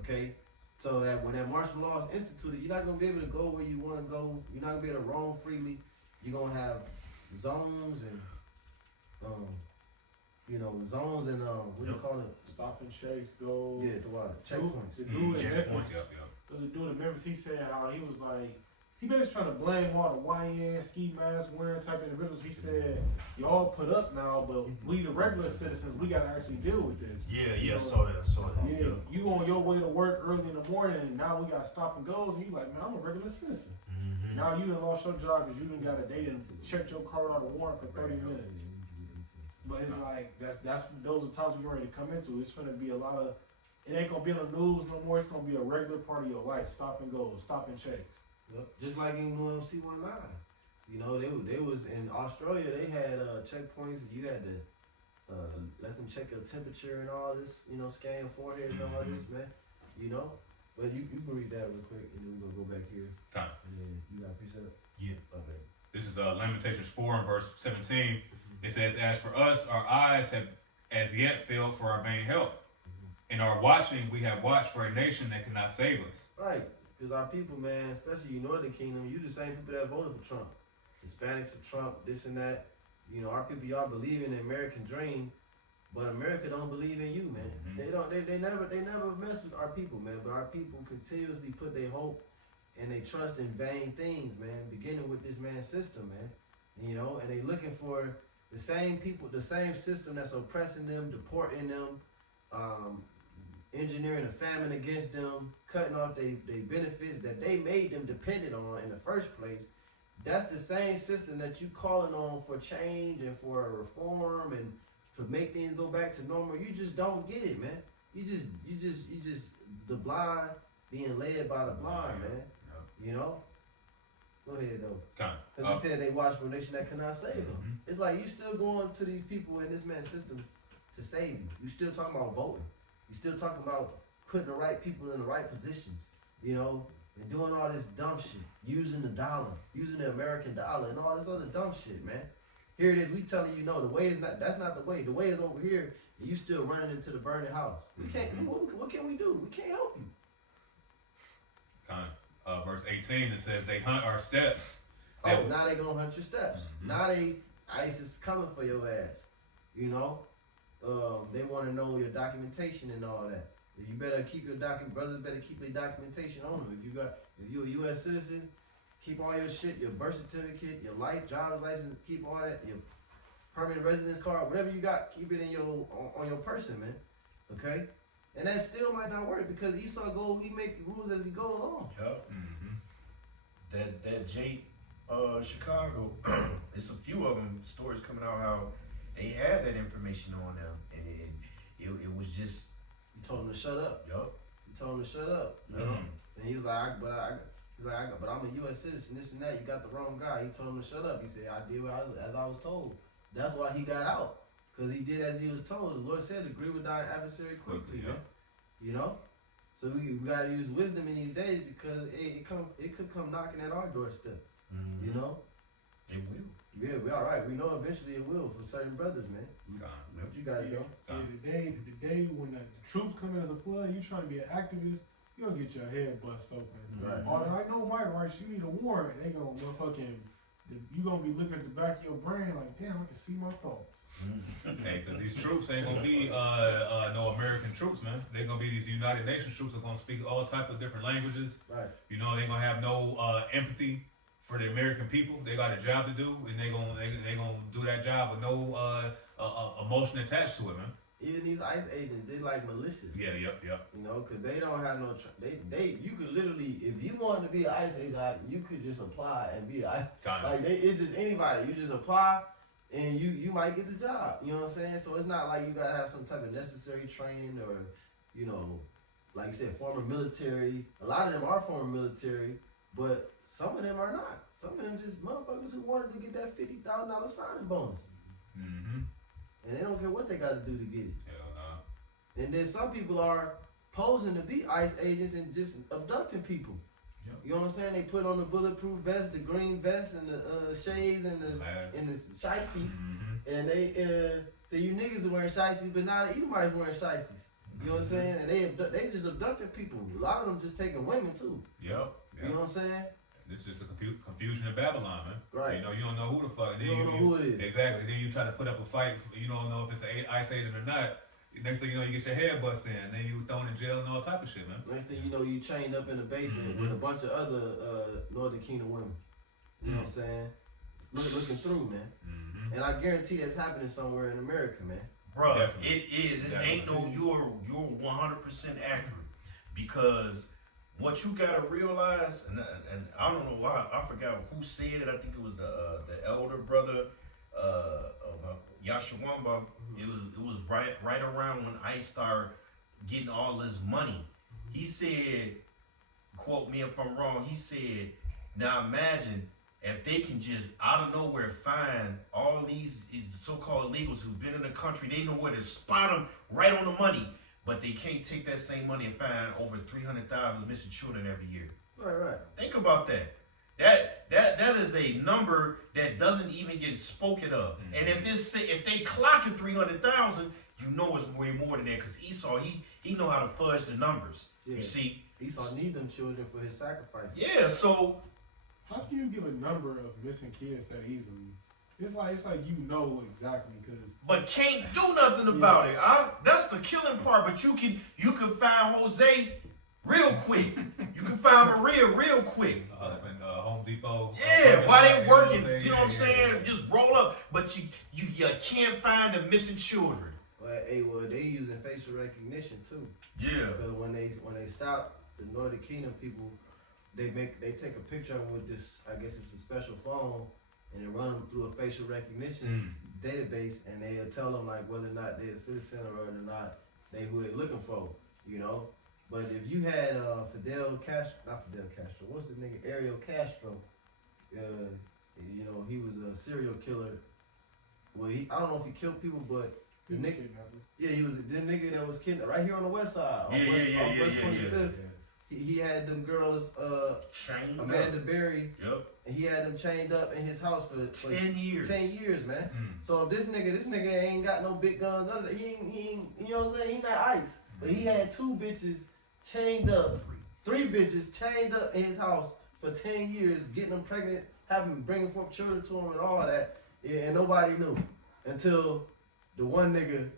okay? So that when that martial law is instituted, you're not going to be able to go where you want to go. You're not going to be able to roam freely. You're going to have zones and, zones and, what do you call it? Stop and chase, go. Yeah, the checkpoints. The dude in Checkpoints, Memphis, yep. there's a dude in Memphis, he said how he was like, he basically trying to blame all the YN, ski mask wearing type individuals. He said, y'all put up now, but we the regular citizens, we gotta actually deal with this. Yeah, You know, saw that. Yeah, you on your way to work early in the morning, and now we got stop and goes, and you like, man, I'm a regular citizen. Now you done lost your job because you done got a date and checked your car out of warrant for 30 minutes. But it's like, that's those are times we're ready to come into. It's gonna be a lot of, it ain't gonna be on the news no more. It's gonna be a regular part of your life. Stop and go, stop and checks. Yep. Just like in C19. You know, they was in Australia, they had checkpoints. You had to let them check your temperature and all this, you know, scan your forehead and all this, man. You know? But you can read that real quick, and then we're going to go back here. Time. And then you got a piece of it? Yeah. Okay. This is Lamentations 4 and verse 17. It says, as for us, our eyes have as yet failed for our vain help. In our watching, we have watched for a nation that cannot save us. Right. Because our people, man, especially you Northern Kingdom, you the same people that voted for Trump. Hispanics for Trump, this and that. You know, our people, y'all believe in the American dream, but America don't believe in you, man. They never mess with our people, man. But our people continuously put their hope and they trust in vain things, man. Beginning with this man's system, man. And, you know, and they looking for the same people, the same system that's oppressing them, deporting them, engineering a famine against them, cutting off their benefits that they made them dependent on in the first place. That's the same system that you calling on for change and for reform and for make things go back to normal. You just don't get it, man. You just the blind being led by the blind, man. You know? Go ahead though. Because he said they watch for a nation that cannot save them. It's like you still going to these people in this man's system to save you. You still talking about voting. You still talking about putting the right people in the right positions, you know, and doing all this dumb shit, using the dollar, using the American dollar, and all this other dumb shit, man. Here it is, we telling you, no, the way is not, that's not the way. The way is over here, and you still running into the burning house. We can't, what can we do? We can't help you. Verse 18, it says, they hunt our steps. Oh, now they gonna hunt your steps. Now ICE is coming for your ass, you know. They want to know your documentation and all that. You better keep your brothers better keep their documentation on them. If you're a U.S. citizen, keep all your shit, your birth certificate, your driver's license, keep all that, your permanent residence card, whatever you got, keep it in on your person, man. Okay? And that still might not work because Esau he make rules as he go along. Yep. That Jake, Chicago, it's a few of them stories coming out how they had that information on them, and it was just. You told him to shut up. Yup. You told him to shut up. You know? And he was like, but I'm a U.S. citizen. This and that. You got the wrong guy. He told him to shut up. He said, I did as I was told. That's why he got out, because he did as he was told. The Lord said, agree with thy adversary quickly, man. You know. So we gotta use wisdom in these days because it could come knocking at our doorstep. You know. It will. Yeah, we all right. We know eventually it will for certain brothers, man. What you gotta do? The day when the troops come in as a flood, you trying to be an activist, you gonna get your head bust open. Right. Or I know my rights, you need a warrant. They gonna motherfucking, you gonna be looking at the back of your brain like, damn, I can see my thoughts. Hey, because these troops ain't gonna be no American troops, man. They're gonna be these United Nations troops that gonna speak all type of different languages. Right. You know, they gonna have no empathy for the American people. They got a job to do, and they gonna do that job with no emotion attached to it, man. Even these ICE agents, they like malicious. Yeah, yep. You know, because they don't have no. You could literally, if you wanted to be an ICE agent, you could just apply and be an ICE. Like it's just anybody. You just apply, and you might get the job. You know what I'm saying? So it's not like you gotta have some type of necessary training or, you know, like you said, former military. A lot of them are former military, but some of them are not. Some of them just motherfuckers who wanted to get that $50,000 signing bonus. Mm-hmm. And they don't care what they got to do to get it. Hell nah. And then some people are posing to be ICE agents and just abducting people. Yep. You know what I'm saying? They put on the bulletproof vest, the green vest, and the shades and the shiesties. Mm-hmm. And they say you niggas are wearing shiesties, but not everybody's wearing shiesties. You know what I'm saying? And they just abducting people. A lot of them just taking women too. Yep. You know what I'm saying? This is just a confusion in Babylon, man. Right. You know, you don't know who the fuck. Then You don't know who it is. Exactly. Then you try to put up a fight. You don't know if it's an ICE agent or not. Next thing you know, you get your head bust in. Then you thrown in jail and all type of shit, man. Next thing you know, you chained up in the basement with a bunch of other Northern Kingdom women. You know what I'm saying? Looking through, man. Mm-hmm. And I guarantee that's happening somewhere in America, man. Bruh, Definitely. it is. This ain't no. You're 100% accurate, because what you gotta realize, and I don't know why I forgot who said it. I think it was the elder brother, Yashawamba. It was right around when ICE started getting all this money. He said, quote me if I'm wrong. He said, now imagine if they can just out of nowhere find all these so-called illegals who've been in the country. They know where to spot them right on the money. But they can't take that same money and find over 300,000 missing children every year. Right. Think about that. That is a number that doesn't even get spoken of. Mm-hmm. And if they clock at 300,000, you know it's way more than that, because Esau he know how to fudge the numbers. Yeah. You see, Esau need them children for his sacrifice. Yeah. So how can you give a number of missing kids that easily? It's like you know exactly, because. But can't do nothing about it. That's the killing part. But you can find Jose real quick. You can find Maria real quick. Home Depot. Yeah, while they working, you know what I'm saying? Just roll up. But you can't find the missing children. Well, they using facial recognition too. Yeah. Because when they stop the Northern Kingdom people, they take a picture of them with this. I guess it's a special phone. And they run them through a facial recognition database, and they'll tell them like whether or not they're a citizen or whether or not who they're looking for, you know. But if you had not Fidel Castro, what's the nigga, Ariel Castro? You know, he was a serial killer. Well, I don't know if he killed people, but the nigga, he was the nigga that was kidnapped right here on the west side, on West 25th. He had them girls, Amanda Berry, and he had them chained up in his house for 10 years. 10 years, man. So if this nigga ain't got no big guns, none of that. He ain't, you know what I'm saying? He not ICE, but he had 2 bitches chained up, 3 bitches chained up in his house for 10 years, getting them pregnant, bringing forth children to him and all that, and nobody knew until. The one nigga,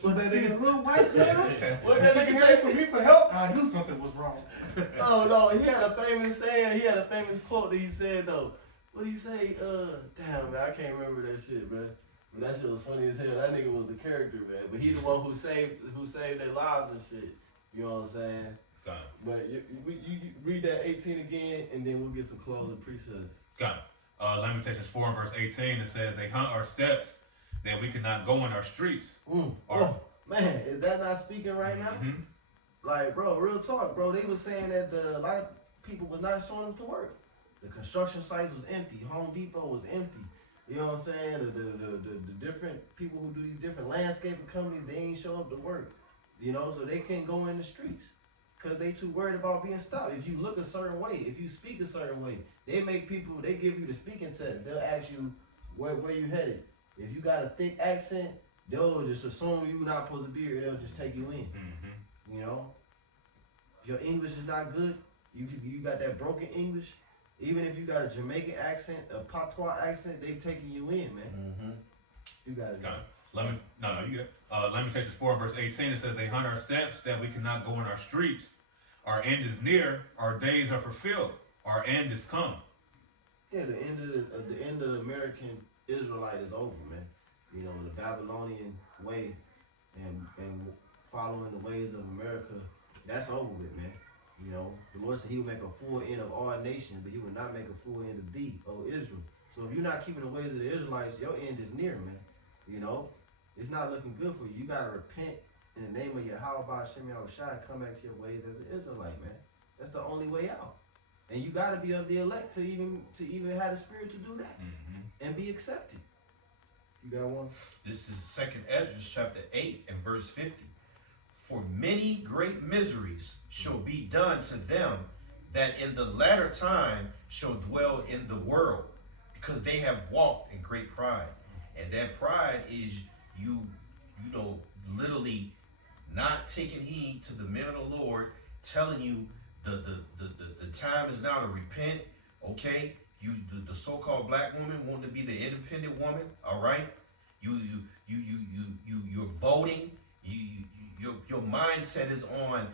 what that nigga, little white girl? What that nigga say for me for help? I knew something was wrong. Oh no, he had a famous saying. He had a famous quote that he said though. What did he say? Damn man, I can't remember that shit, man. But that shit was funny as hell. That nigga was the character, man. But he the one who saved their lives and shit. You know what I'm saying? Got it. But you read that 18 again, and then we'll get some closing precepts. Got it. Lamentations 4 and verse 18. It says they hunt our steps, that we cannot go in our streets. Oh, man, is that not speaking right now? Like, bro, real talk, bro. They was saying that a lot of people was not showing up to work. The construction sites was empty. Home Depot was empty. You know what I'm saying? The different people who do these different landscaping companies, they ain't show up to work. You know, so they can't go in the streets. because they too worried about being stopped. If you look a certain way, if you speak a certain way, they give you the speaking test. They'll ask you where you headed. If you got a thick accent, they'll just assume you're not supposed to be here. They'll just take you in. Mm-hmm. You know, if your English is not good, you got that broken English. Even if you got a Jamaican accent, a patois accent, they taking you in, man. Mm-hmm. You got it. You good. Lamentations 4:18, it says, they hunt our steps that we cannot go in our streets. Our end is near, our days are fulfilled, our end is come. Yeah, the end of the American Israelite is over, man. You know, the Babylonian way and following the ways of America, that's over with, man. You know, the Lord said he would make a full end of all nations, but he would not make a full end of thee, O Israel. So if you're not keeping the ways of the Israelites, your end is near, man. You know, it's not looking good for you. You got to repent in the name of Yahweh Hashem Yahushua and come back to your ways as an Israelite, man. That's the only way out. And you got to be of the elect to even have the spirit to do that and be accepted. You got one? This is 2nd Ezra chapter 8 and verse 50. For many great miseries shall be done to them that in the latter time shall dwell in the world, because they have walked in great pride. And that pride is you know, literally not taking heed to the men of the Lord, telling you the time is now to repent. Okay, the so-called black woman wanting to be the independent woman. All right, you're voting. Your mindset is on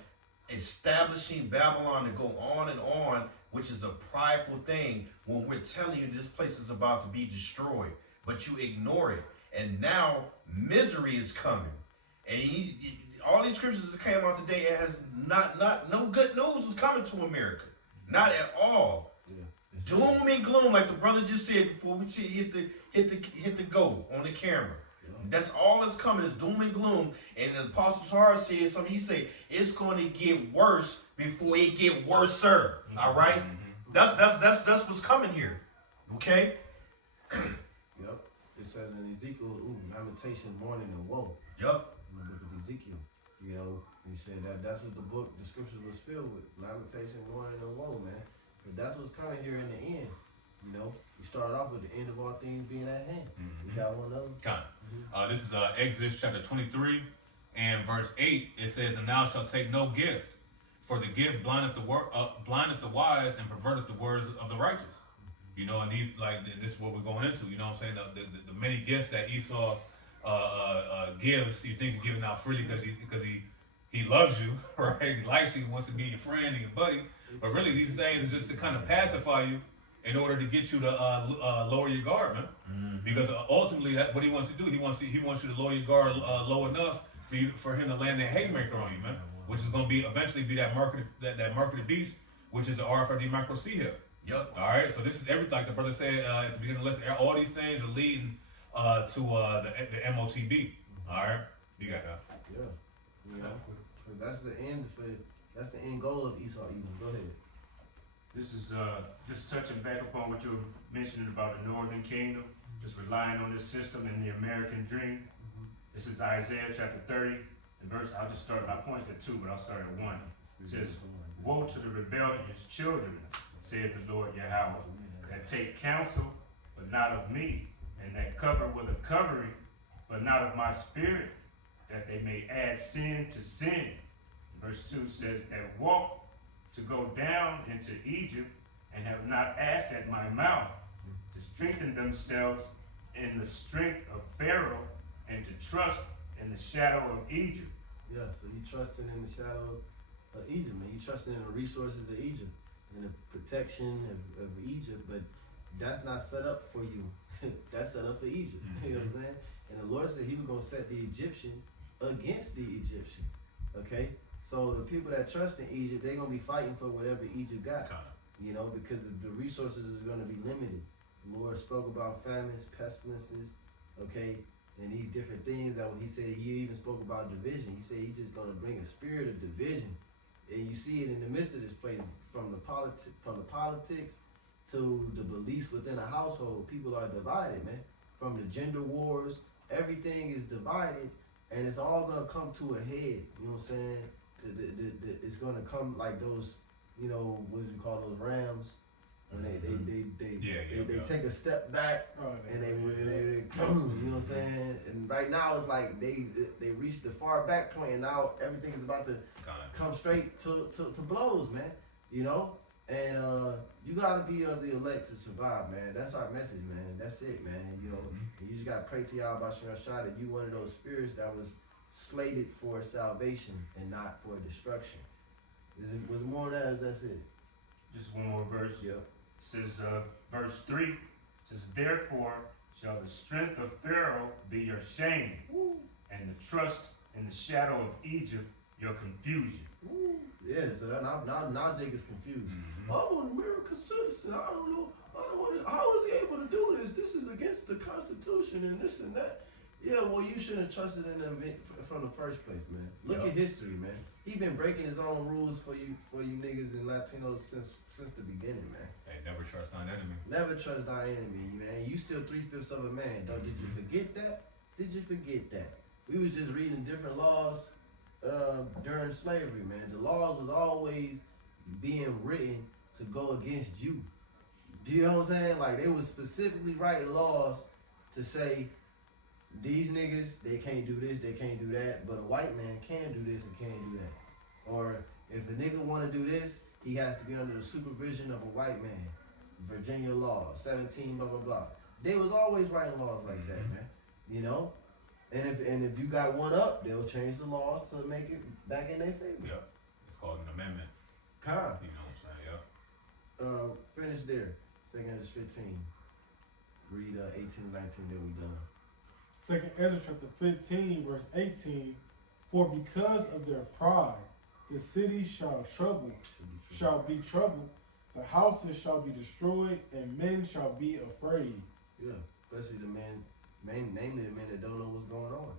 establishing Babylon to go on, which is a prideful thing. When we're telling you this place is about to be destroyed, but you ignore it, and now misery is coming. And all these scriptures that came out today, it has no good news is coming to America, not at all. Yeah. Doom and gloom, like the brother just said before we hit the go on the camera. Yeah. That's all that's coming is doom and gloom. And the Apostle Tar said something. He said it's going to get worse before it get worser. All right, that's what's coming here. Okay. Yep. It says in Ezekiel, lamentation, mourning, and woe. Yep. In the book of Ezekiel, you know, he said that's what the scripture was filled with: lamentation, mourning, and woe, man. But that's what's coming here in the end. You know, we start off with the end of all things being at hand. You got one of them? This is Exodus chapter 23 and verse 8. It says, and thou shalt take no gift, for the gift blindeth the wise and perverteth the words of the righteous. You know, and these, like, this is what we're going into. You know what I'm saying? The many gifts that Esau gives, he thinks he's giving out freely because he loves you, right? He likes you, he wants to be your friend and your buddy. But really, these things are just to kind of pacify you in order to get you to lower your guard, man. Because ultimately, what he wants to do, he wants you to lower your guard low enough for him to land that haymaker on you, man. Which is going to eventually be that mark of the beast, which is the RFID micro C here. Yep. All right. So this is everything. Like the brother said at the beginning of the lesson, all these things are leading to the MOTB. All right. You got that. Yeah. You know, so that's the end goal of Esau even. Go ahead. This is just touching back upon what you were mentioning about the Northern Kingdom, just relying on this system and the American dream. This is Isaiah chapter 30, and verse. I'll just start. My point's at 2, but I'll start at 1. It says, "Woe to the rebellious children, saith the Lord Yahweh, that take counsel, but not of me, and that cover with a covering, but not of my spirit, that they may add sin to sin." Verse 2 says, "That walk to go down into Egypt, and have not asked at my mouth, to strengthen themselves in the strength of Pharaoh, and to trust in the shadow of Egypt." Yeah, so you trusting in the shadow of Egypt, man. You trusting in the resources of Egypt and the protection of Egypt, but that's not set up for you. That's set up for Egypt. You know what I'm saying? And the Lord said he was going to set the Egyptian against the Egyptian. Okay? So the people that trust in Egypt, they're going to be fighting for whatever Egypt got. You know, because the resources is going to be limited. The Lord spoke about famines, pestilences, okay, and these different things that when he said, he even spoke about division. He said he's just going to bring a spirit of division. And you see it in the midst of this place, from the politics to the beliefs within a household. People are divided, man. From the gender wars, everything is divided, and it's all going to come to a head, you know what I'm saying? it's gonna come like those, you know, what do you call those Rams? When they take a step back and they you know what I'm saying? And right now it's like they reached the far back point and now everything is about to come straight to blows, man. You know? And you gotta be of the elect to survive, man. That's our message, man. That's it, man. You know, you just gotta pray to y'all about Shah that you one of those spirits that was slated for salvation and not for destruction. Was more of that? That's it. Just one more verse. Yep. It says, verse 3 says, therefore shall the strength of Pharaoh be your shame, and the trust in the shadow of Egypt your confusion. Yeah, so now Jake is confused. I'm an American citizen. I don't know. How is he able to do this? This is against the Constitution and this and that. Yeah, well, you shouldn't have trusted in him from the first place, man. Look at history, man. He been breaking his own rules for you niggas and Latinos since the beginning, man. Hey, never trust thine enemy. Never trust thy enemy, man. You still 3/5 of a man. Did you forget that? Did you forget that? We was just reading different laws during slavery, man. The laws was always being written to go against you. Do you know what I'm saying? Like, they was specifically writing laws to say, these niggas, they can't do this, they can't do that, but a white man can do this and can't do that. Or if a nigga want to do this, he has to be under the supervision of a white man. Virginia law, 17, blah, blah, blah. They was always writing laws like that, man. You know? And if you got one up, they'll change the laws to make it back in their favor. Yeah. It's called an amendment. Con. You know what I'm saying? Yeah. Finish there. 2 Ezra 15. Read 18 and 19, then we done. 2 Ezra chapter 15, verse 18. For because of their pride, the cities shall be troubled, the houses shall be destroyed, and men shall be afraid. Yeah, especially the men, namely the men that don't know what's going on.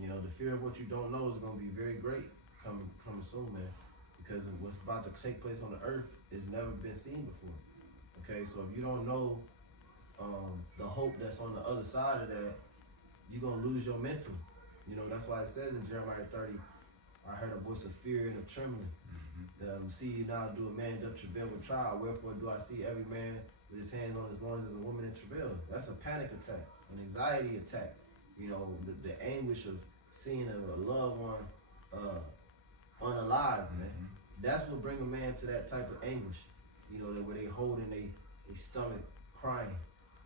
You know, the fear of what you don't know is going to be very great coming soon, man. Because of what's about to take place on the earth has never been seen before. Okay, so if you don't know the hope that's on the other side of that, you're going to lose your mental. You know, that's why it says in Jeremiah 30, I heard a voice of fear and of trembling. See you now do a man doth travail with trial. Wherefore do I see every man with his hands on his loins as a woman in travail. That's a panic attack, an anxiety attack. You know, the anguish of seeing a loved one unalive, man. That's what bring a man to that type of anguish. You know, where they holding their stomach crying,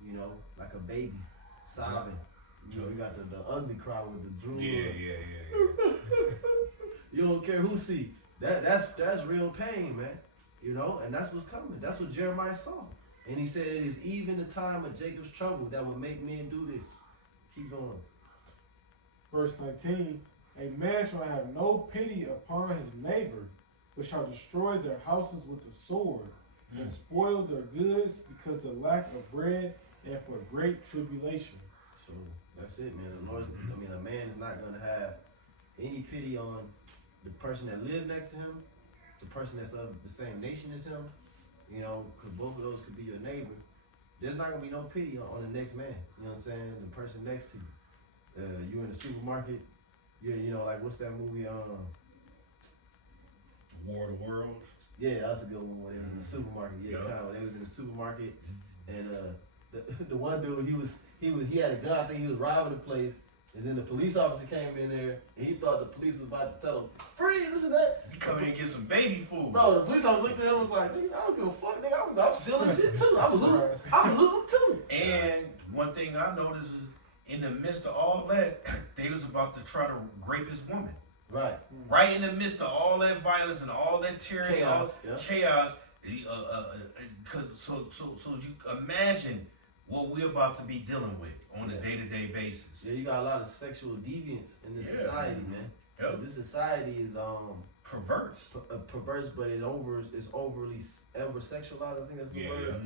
you know, like a baby, sobbing. You know, you got the ugly cry with the drool. Yeah. You don't care who see. That's real pain, man. You know, and that's what's coming. That's what Jeremiah saw. And he said, it is even the time of Jacob's trouble that will make men do this. Keep going. Verse 19. A man shall have no pity upon his neighbor, but shall destroy their houses with the sword, and spoil their goods because of the lack of bread and for great tribulation. So that's it, man. The Lord, I mean, a man is not going to have any pity on the person that lives next to him, the person that's of the same nation as him, you know, because both of those could be your neighbor. There's not going to be no pity on the next man, you know what I'm saying? The person next to you. You in the supermarket, you know, like what's that movie? War of the World. Yeah, that's a good one. When they was in the supermarket. Yeah, kind of. When they was in the supermarket, and the one dude, he had a gun. I think he was robbing the place, and then the police officer came in there, and he thought the police was about to tell him, "Free, this and that." He come in and get some baby food. Bro, the police officer looked at him and was like, "Nigga, I don't give a fuck, nigga. I'm stealing shit too. I'm looting too." And one thing I noticed is, in the midst of all that, they was about to try to rape his woman. Right. Right in the midst of all that violence and all that tyranny, Chaos, chaos. So you imagine what we're about to be dealing with on a day-to-day basis. Yeah, you got a lot of sexual deviance in this society, man. Yep. This society is perverse. Perverse, but it's overly over-sexualized. I think that's the word.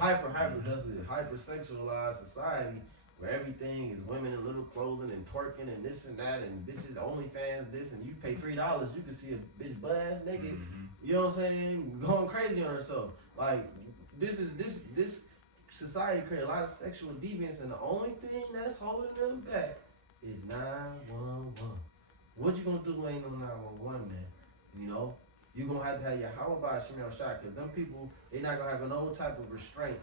Hypersexualized. That's it. Hypersexualized society where everything is women in little clothing and twerking and this and that and bitches OnlyFans this and you pay $3 you can see a bitch butt ass naked. You know what I'm saying? Going crazy on herself. Like this society create a lot of sexual deviance and the only thing that's holding them back is 911. What you gonna do when ain't no 911, man? You know, you gonna have to have your how about Shimel shot, cause them people they not gonna have no type of restraint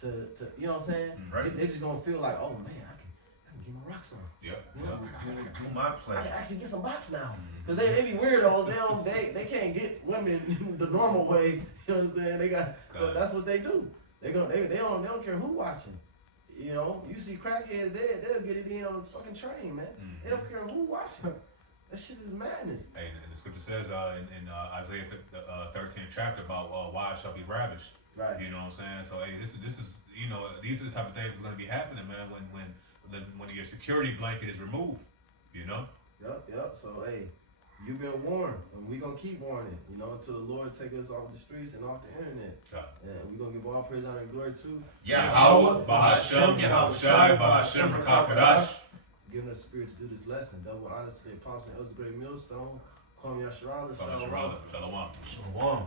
to you know what I'm saying? Right. They just gonna feel like, oh man, I can get my rocks on. Yep. You know, Do my I pleasure. can actually get some box now. Cause they be weirdos. They can't get women the normal way. You know what I'm saying? They got so that's what they do. They don't care who watching. You know, you see crackheads, they'll get it in on the fucking train, man. They don't care who watching. That shit is madness. Hey, and the scripture says in Isaiah the 13th chapter about wives shall be ravished. Right. You know what I'm saying? So hey, this is you know these are the type of things that's gonna be happening, man. When your security blanket is removed, you know. Yep. So hey, you've been warned, and we gonna keep warning. You know, until the Lord take us off the streets and off the internet. God. And we gonna give all praise, honor, and glory to Yahweh, Bahashem, Yahushai, Bahashem, Rakakadash. giving us spirit to do this lesson. Double honor to the apostle, Elder Great Millstone. Call me Yasharala. Shalom. Shalom.